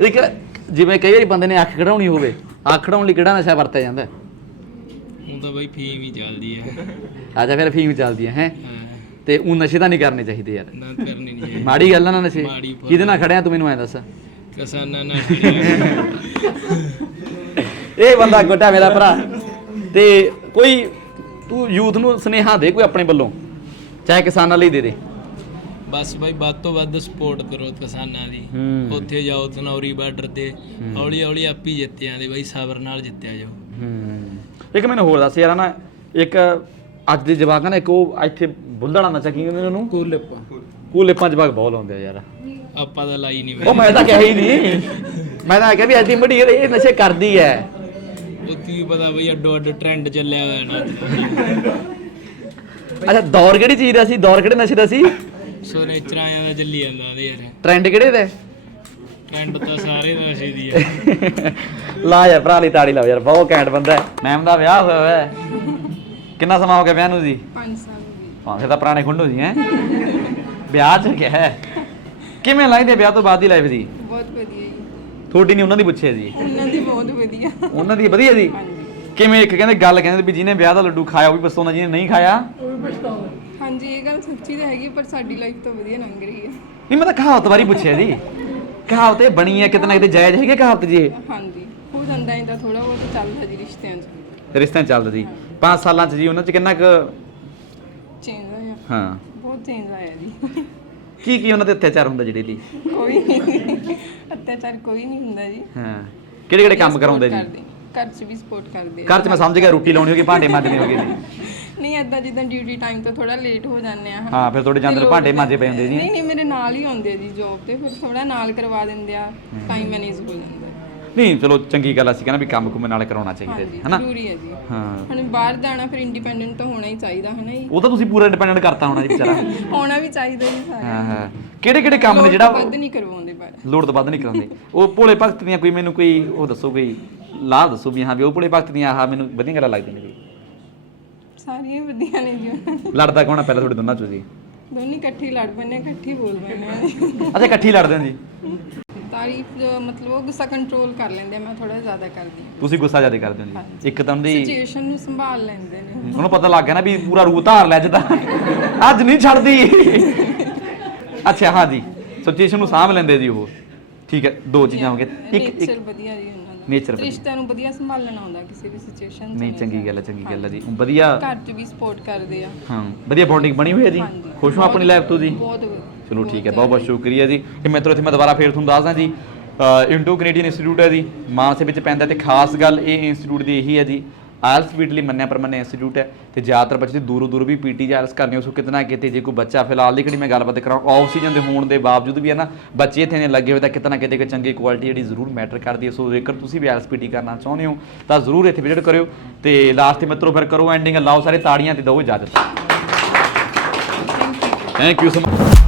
ਇੱਕ ਜਿਵੇਂ ਕਈ ਵਾਰੀ ਬੰਦੇ ਨੇ ਅੱਖ ਕਢਾਉਣੀ ਹੋਵੇ ਅੱਖ ਕਢਾਉਣ ਲਈ ਕਿਹੜਾ ਨਸ਼ਾ ਵਰਤਿਆ ਜਾਂਦਾ ਹੈ? ਹੁਣ ਤਾਂ ਬਈ ਫੀਮ ਹੀ ਚੱਲਦੀ ਹੈ। ਅੱਛਾ ਫਿਰ ਫੀਮ ਚੱਲਦੀ ਹੈ ਹੈ? ਤੇ ਉਹ ਨਸ਼ੇ ਤਾਂ ਨਹੀਂ ਕਰਨੇ ਚਾਹੀਦੇ ਯਾਰ। ਨਾ ਕਰਨੀ ਨਹੀਂ ਚਾਹੀਦੀ। ਮਾੜੀ ਗੱਲ ਆ ਨਾ ਨਸ਼ੇ। ਮਾੜੀ ਬਹੁਤ। ਕਿਹਦੇ ਨਾਲ ਖੜਿਆ ਤੂੰ ਮੈਨੂੰ ਐ ਦੱਸ? ਕਿਸਾਨਾਂ ਨਾਲ। ਇਹ ਬੰਦਾ ਗੋਟਾ ਮੇਰਾ ਭਰਾ। ਤੇ ਕੋਈ ਤੂੰ ਯੂਥ ਨੂੰ ਸੁਨੇਹਾ ਦੇ ਕੋਈ ਆਪਣੇ ਵੱਲੋਂ ਚਾਹੇ ਕਿਸਾਨਾਂ ਲਈ ਦੇ ਦੇ। ਬਸ ਬਈ ਵੱਧ ਤੋਂ ਵੱਧ ਸਪੋਰਟ ਕਰੋ ਕਿਸਾਨਾਂ ਦੀ। ਹੂੰ। ਉੱਥੇ ਜਾਓ ਧਨੌਰੀ ਬਾਰਡਰ ਤੇ ਹੌਲੀ ਹੌਲੀ ਆਪੀ ਜਿੱਤ ਜਾਂਦੇ ਬਈ ਸਬਰ ਨਾਲ ਜਿੱਤਿਆ ਜਾਓ। ਹੂੰ। ਇੱਕ ਮੈਨੂੰ ਹੋਰ ਦੱਸ ਯਾਰ ਨਾ ਇੱਕ ਅੱਜ ਦੇ ਜਵਾਕਾਂ ਨੇ ਇੱਕ ਉਹ ਇੱਥੇ ਬੁੱਲੜਾ ਨਸ਼ਾ ਕੀ ਕਹਿੰਦੇ ਨੇ ਉਹਨੂੰ? ਕੋਲੇਪਾ। ਕੂਲੇ ਪੰਜ ਭਾਗ ਬਹੁਤ ਲਾਉਂਦੇ ਆ ਯਾਰ। ਆਪਾਂ ਤਾਂ ਲਾਈ ਨਹੀਂ ਉਹ ਮੈਂ ਤਾਂ ਕਿਹਾ ਹੀ ਨਹੀਂ ਮੈਂ ਤਾਂ ਕਿਹਾ ਵੀ ਅੱਜ ਦੀ ਮੜੀ ਇਹ ਨਸ਼ੇ ਕਰਦੀ ਐ। ਉੱਥੇ ਵੀ ਪਤਾ ਬਈ ਅੱਡੋ ਅੱਡ ਟ੍ਰੈਂਡ ਚੱਲਿਆ ਹੋਇਆ ਨਾ। ਅੱਛਾ ਦੌਰ ਕਿਹੜੀ ਚੀਜ਼ ਦਾ ਸੀ? ਦੌਰ ਕਿਹੜੇ ਨਸ਼ੇ ਦਾ ਸੀ? ਸੋ ਨੇਚਰ ਆਇਆ ਦਾ ਚੱਲੀ ਜਾਂਦਾ ਉਹਦੇ ਯਾਰ। ਟ੍ਰੈਂਡ ਕਿਹੜੇ ਦਾ? ਟ੍ਰੈਂਡ ਤਾਂ ਸਾਰੇ ਦਾ ਅਸ਼ੇ ਦੀ ਹੈ ਲਾ ਯਾਰ ਭਰਾ ਲਈ ਤਾੜੀ ਲਾਓ ਯਾਰ ਬਹੁਤ ਘੈਂਟ ਬੰਦਾ ਹੈ। ਮੈਮ ਦਾ ਵਿਆਹ ਹੋਇਆ ਹੋਇਆ ਹੈ। ਕਿੰਨਾ ਸਮਾਂ ਹੋ ਗਿਆ ਵਿਆਹ ਨੂੰ ਜੀ? 5 ਸਾਲ ਹੋ ਗਏ। ਹਾਂ ਫਿਰ ਤਾਂ ਪੁਰਾਣੇ ਖੁੰਡੋ ਜੀ ਹੈ। ਵਿਆਹ ਚ ਕਿਹਾ ਹੈ। ਕਿਵੇਂ ਲਾਈਦੇ ਵਿਆਹ ਤੋਂ ਬਾਅਦ ਦੀ ਲਾਈਫ ਜੀ ਬਹੁਤ ਵਧੀਆ ਜੀ। ਤੁਹਾਡੀ ਨਹੀਂ ਉਹਨਾਂ ਦੀ ਪੁੱਛਿਆ ਜੀ। ਉਹਨਾਂ ਦੀ ਬਹੁਤ ਵਧੀਆ। ਉਹਨਾਂ ਦੀ ਵਧੀਆ ਜੀ? ਕਿਵੇਂ ਇੱਕ ਕਹਿੰਦੇ ਗੱਲ ਕਹਿੰਦੇ ਵੀ ਜਿਹਨੇ ਵਿਆਹ ਦਾ ਲੱਡੂ ਖਾਇਆ ਉਹ ਵੀ ਪਛਤਾਉਂਦਾ ਜਿਹਨੇ ਨਹੀਂ ਖਾਇਆ? ਹਾਂਜੀ ਇਹ ਗੱਲ ਸੱਚੀ ਤਾਂ ਹੈਗੀ ਪਰ ਸਾਡੀ ਲਾਈਫ ਤਾਂ ਵਧੀਆ ਲੰਘ ਰਹੀ ਹੈ। ਨਹੀਂ ਮੈਂ ਤਾਂ ਕਹਾਵਤ ਬਾਰੇ ਪੁੱਛਿਆ ਜੀ। ਕਹਾਵਤ ਇਹ ਬਣੀ ਹੈ ਕਿਤੇ ਨਾ ਕਿਤੇ ਜਾਇਜ਼ ਹੈਗੀ ਕਹਾਵਤ ਜੀ ਇਹ? ਹਾਂਜੀ ਹੋ ਜਾਂਦਾ ਇਹਦਾ ਥੋੜਾ ਬਹੁਤ ਚੱਲਦਾ ਜੀ ਰਿਸ਼ਤਿਆਂ 'ਚ। ਰਿਸ਼ਤਿਆਂ 'ਚ ਚੱਲਦਾ ਜੀ। 5 ਸਾਲਾਂ 'ਚ ਜੀ ਉਹਨਾਂ 'ਚ ਕਿੰਨਾ ਕੁ ਚੇਂਜ ਆਇਆ ਹਾਂ। ਬਹੁਤ ਚੇਂਜ ਆਇਆ ਜੀ। ਕੀ ਕੀ ਉਹਨਾਂ ਤੇ ਅਤਿਆਚਾਰ ਹੁੰਦਾ ਜਿਹੜੇ ਲਈ ਕੋਈ ਨਹੀਂ। ਅਤਿਆਚਾਰ ਕੋਈ ਨਹੀਂ ਹੁੰਦਾ ਜੀ। ਹਾਂ। ਕਿਹੜੇ ਕਿਹੜੇ ਕੰਮ ਕਰਾਉਂਦੇ ਜੀ ਕਰਦੇ। ਘਰ 'ਚ ਵੀ ਸਪੋਰਟ ਕਰਦੇ ਆ ਘਰ 'ਚ ਮੈਂ ਸਮਝ ਗਿਆ ਰੋਟੀ ਲਾਉਣੀ ਹੋਗੀ ਭਾਂਡੇ ਮਾਂਜਣੇ ਹੋਗੇ ਜੀ ਨਹੀਂ ਐਦਾਂ ਜਿੱਦਾਂ ਡਿਊਟੀ ਟਾਈਮ ਤੋਂ ਥੋੜਾ ਲੇਟ ਹੋ ਜਾਂਦੇ ਆ। ਹਾਂ, ਫਿਰ ਤੁਹਾਡੇ ਜਾਂਦੇ ਤੇ ਭਾਂਡੇ ਲੋਕ- ਮਾਂਜੇ ਪਏ ਹੁੰਦੇ ਜੀ। ਨਹੀਂ ਨਹੀਂ ਮੇਰੇ ਨਾਲ ਹੀ ਆਉਂਦੇ ਆ ਜੀ ਜੌਬ ਤੇ ਫਿਰ ਥੋੜਾ ਨਾਲ ਕਰਵਾ ਦਿੰਦੇ ਆ ਟਾਈਮ ਮੈਨੇਜ ਹੋ ਜਾਂਦਾ ਨਹੀਂ ਚਲੋ ਚੰਗੀ ਗੱਲ ਅਸੀਂ ਕਹਿੰਦਾ ਵੀ ਕੰਮ ਕੁਮ ਨਾਲ ਕਰਾਉਣਾ ਚਾਹੀਦਾ ਜੀ ਹਨਾ? ਜ਼ਰੂਰੀ ਹੈ ਜੀ। ਹਾਂ। ਹੁਣ ਬਾਹਰ ਜਾਣਾ ਫਿਰ ਇੰਡੀਪੈਂਡੈਂਟ ਤਾਂ ਹੋਣਾ ਹੀ ਚਾਹੀਦਾ ਹੈ ਨਾ ਜੀ? ਉਹ ਤਾਂ ਤੁਸੀਂ ਪੂਰਾ ਇੰਡੀਪੈਂਡੈਂਟ ਕਰਤਾ ਹੋਣਾ ਜੀ ਵਿਚਾਰਾ। ਹੋਣਾ ਵੀ ਚਾਹੀਦਾ ਜੀ ਸਾਰਾ ਹਾਂ ਹਾਂ। ਕਿਹੜੇ ਕਿਹੜੇ ਕੰਮ ਨੇ ਜਿਹੜਾ ਵੱਧ ਨਹੀਂ ਕਰਵਾਉਂਦੇ ਪਰ। ਲੋੜ ਤੋਂ ਵੱਧ ਨਹੀਂ ਕਰਾਉਂਦੇ। ਉਹ ਭੋਲੇ ਭਗਤ ਦੀਆਂ ਕੋਈ ਮੈਨੂੰ ਕੋਈ ਉਹ ਦੱਸੋ ਕੋਈ ਲਾਹ ਦੱਸੋ ਵੀ ਹਾਂ ਵੀ ਉਹ ਭੋਲੇ ਭਗਤ ਦੀਆਂ ਆਹ ਮੈਨੂੰ ਵਧੀਆ ਗੱਲਾਂ ਲੱਗਦੀਆਂ ਨੇ। ਜੀ ਸਾਰੀਆਂ ਵਧੀਆ ਨੇ ਜੀ। ਲੜਦਾ ਕੌਣ ਪਹਿਲਾਂ ਤੁਹਾਡੇ ਦੋਨਾਂ ਚੋਂ ਜੀ? ਦੋਨੇ ਇਕੱਠੇ ਲੜ ਪੈਂਦੇ ਇਕੱਠੇ ਬੋਲ ਪੈਂਦੇ ਅੱਛਾ ਇਕੱਠੀ ਲੜਦੇ ਜੀ। ਤਾਰੀਫ ਮਤਲਬ ਉਹ ਗੁੱਸਾ ਕੰਟਰੋਲ ਕਰ ਲੈਂਦੇ ਆ ਮੈਂ ਥੋੜਾ ਜ਼ਿਆਦਾ ਕਰਦੀ ਹਾਂ। ਤੁਸੀਂ ਗੁੱਸਾ ਜ਼ਿਆਦਾ ਕਰਦੇ ਹੋ ਜੀ? ਇੱਕ ਤਾਂ ਦੀ ਸਿਚੁਏਸ਼ਨ ਨੂੰ ਸੰਭਾਲ ਲੈਂਦੇ ਨੇ। ਉਹਨੂੰ ਪਤਾ ਲੱਗ ਗਿਆ ਨਾ ਵੀ ਪੂਰਾ ਰੂਹ ਧਾਰ ਲੈ ਜਦਾ ਅੱਜ ਨਹੀਂ ਛੱਡਦੀ। ਅੱਛਾ ਹਾਂ ਜੀ। ਸਿਚੁਏਸ਼ਨ ਨੂੰ ਸਾਂਭ ਲੈਂਦੇ ਜੀ ਉਹ। ਠੀਕ ਹੈ ਦੋ ਚੀਜ਼ਾਂ ਹੋ ਗਈਆਂ। ਇੱਕ ਨੇਚਰ ਇੱਕ ਵਧੀਆ ਜੀ ਉਹਨਾਂ ਦਾ। Nature ਵਧੀਆ। ਰਿਸ਼ਤਿਆਂ ਨੂੰ ਵਧੀਆ ਸੰਭਾਲਣਾ ਆਉਂਦਾ ਕਿਸੇ ਵੀ ਸਿਚੁਏਸ਼ਨ 'ਚ ਨਹੀਂ ਚੰਗੀ ਗੱਲ ਹੈ ਚੰਗੀ ਗੱਲ ਹੈ ਜੀ। ਵਧੀਆ ਘਰ 'ਚ ਵੀ ਸਪੋਰਟ ਕਰਦੇ ਆ। ਹਾਂ ਵਧੀਆ ਬੌਂਡਿੰਗ ਬਣੀ ਹੋਈ ਹੈ ਜੀ। ਹਾਂਜੀ। ਖੁਸ਼ ਹੋ ਆਪਣੀ ਲਾਈਫ ਤੋਂ ਜੀ। ਬਹੁਤ ਚਲੋ ਠੀਕ ਹੈ ਬਹੁਤ ਬਹੁਤ ਸ਼ੁਕਰੀਆ ਜੀ। ਤੇ ਮਿੱਤਰੋ ਇੱਥੇ ਮੈਂ ਦੁਬਾਰਾ ਫੇਰ ਤੁਹਾਨੂੰ ਦੱਸਦਾ ਜੀ ਇੰਡੋ ਕੈਨੇਡੀਅਨ ਇੰਸਟੀਚਿਊਟ ਹੈ ਜੀ ਮਾਨਸੇ ਵਿੱਚ ਪੈਂਦਾ ਤੇ ਖਾਸ ਗੱਲ ਇਹ ਇੰਸਟੀਚਿਊਟ ਦੀ ਇਹੀ ਹੈ ਜੀ ਆਇਲਸ ਲਈ ਮੰਨਿਆ ਪ੍ਰਮੰਨਿਆ ਇੰਸਟੀਚਿਊਟ ਹੈ ਤੇ ਜ਼ਿਆਦਾਤਰ ਬੱਚੇ ਦੂਰੋਂ ਦੂਰ ਵੀ ਪੀਟੀ ਜਾਂ ਆਇਲਸ ਕਰਨੀ ਉਸ ਕਿਤੇ ਨਾ ਕਿਤੇ ਜੇ ਕੋਈ ਬੱਚਾ ਫਿਲਹਾਲ ਦੀ ਘੜੀ ਮੈਂ ਗੱਲਬਾਤ ਕਰਾਂ ਆਫ ਸੀਜ਼ਨ ਦੇ ਹੋਣ ਦੇ ਬਾਵਜੂਦ ਵੀ ਹੈ ਨਾ ਬੱਚੇ ਇੱਥੇ ਨੇ ਲੱਗੇ ਹੋਏ ਤਾਂ ਕਿਤੇ ਨਾ ਕਿਤੇ ਕੋਈ ਚੰਗੀ ਕੁਆਲਿਟੀ ਜਿਹੜੀ ਜ਼ਰੂਰ ਮੈਟਰ ਕਰਦੀ ਹੈ ਸੋ ਜੇਕਰ ਤੁਸੀਂ ਵੀ ਆਇਲਸ ਪੀਟੀ ਕਰਨਾ ਚਾਹੁੰਦੇ ਹੋ ਤਾਂ ਜ਼ਰੂਰ ਇੱਥੇ ਵਿਜ਼ਿਟ ਕਰਿਓ ਤੇ ਲਾਸਟ ਤੇ ਮਿੱਤਰੋ ਫਿਰ ਕਰੋ ਐਂਡਿੰਗ ਲਾਓ ਸਾਰੇ ਤਾੜੀਆਂ ਤੇ ਦਿਓ ਇਜਾਜ਼ਤ। Thank you so much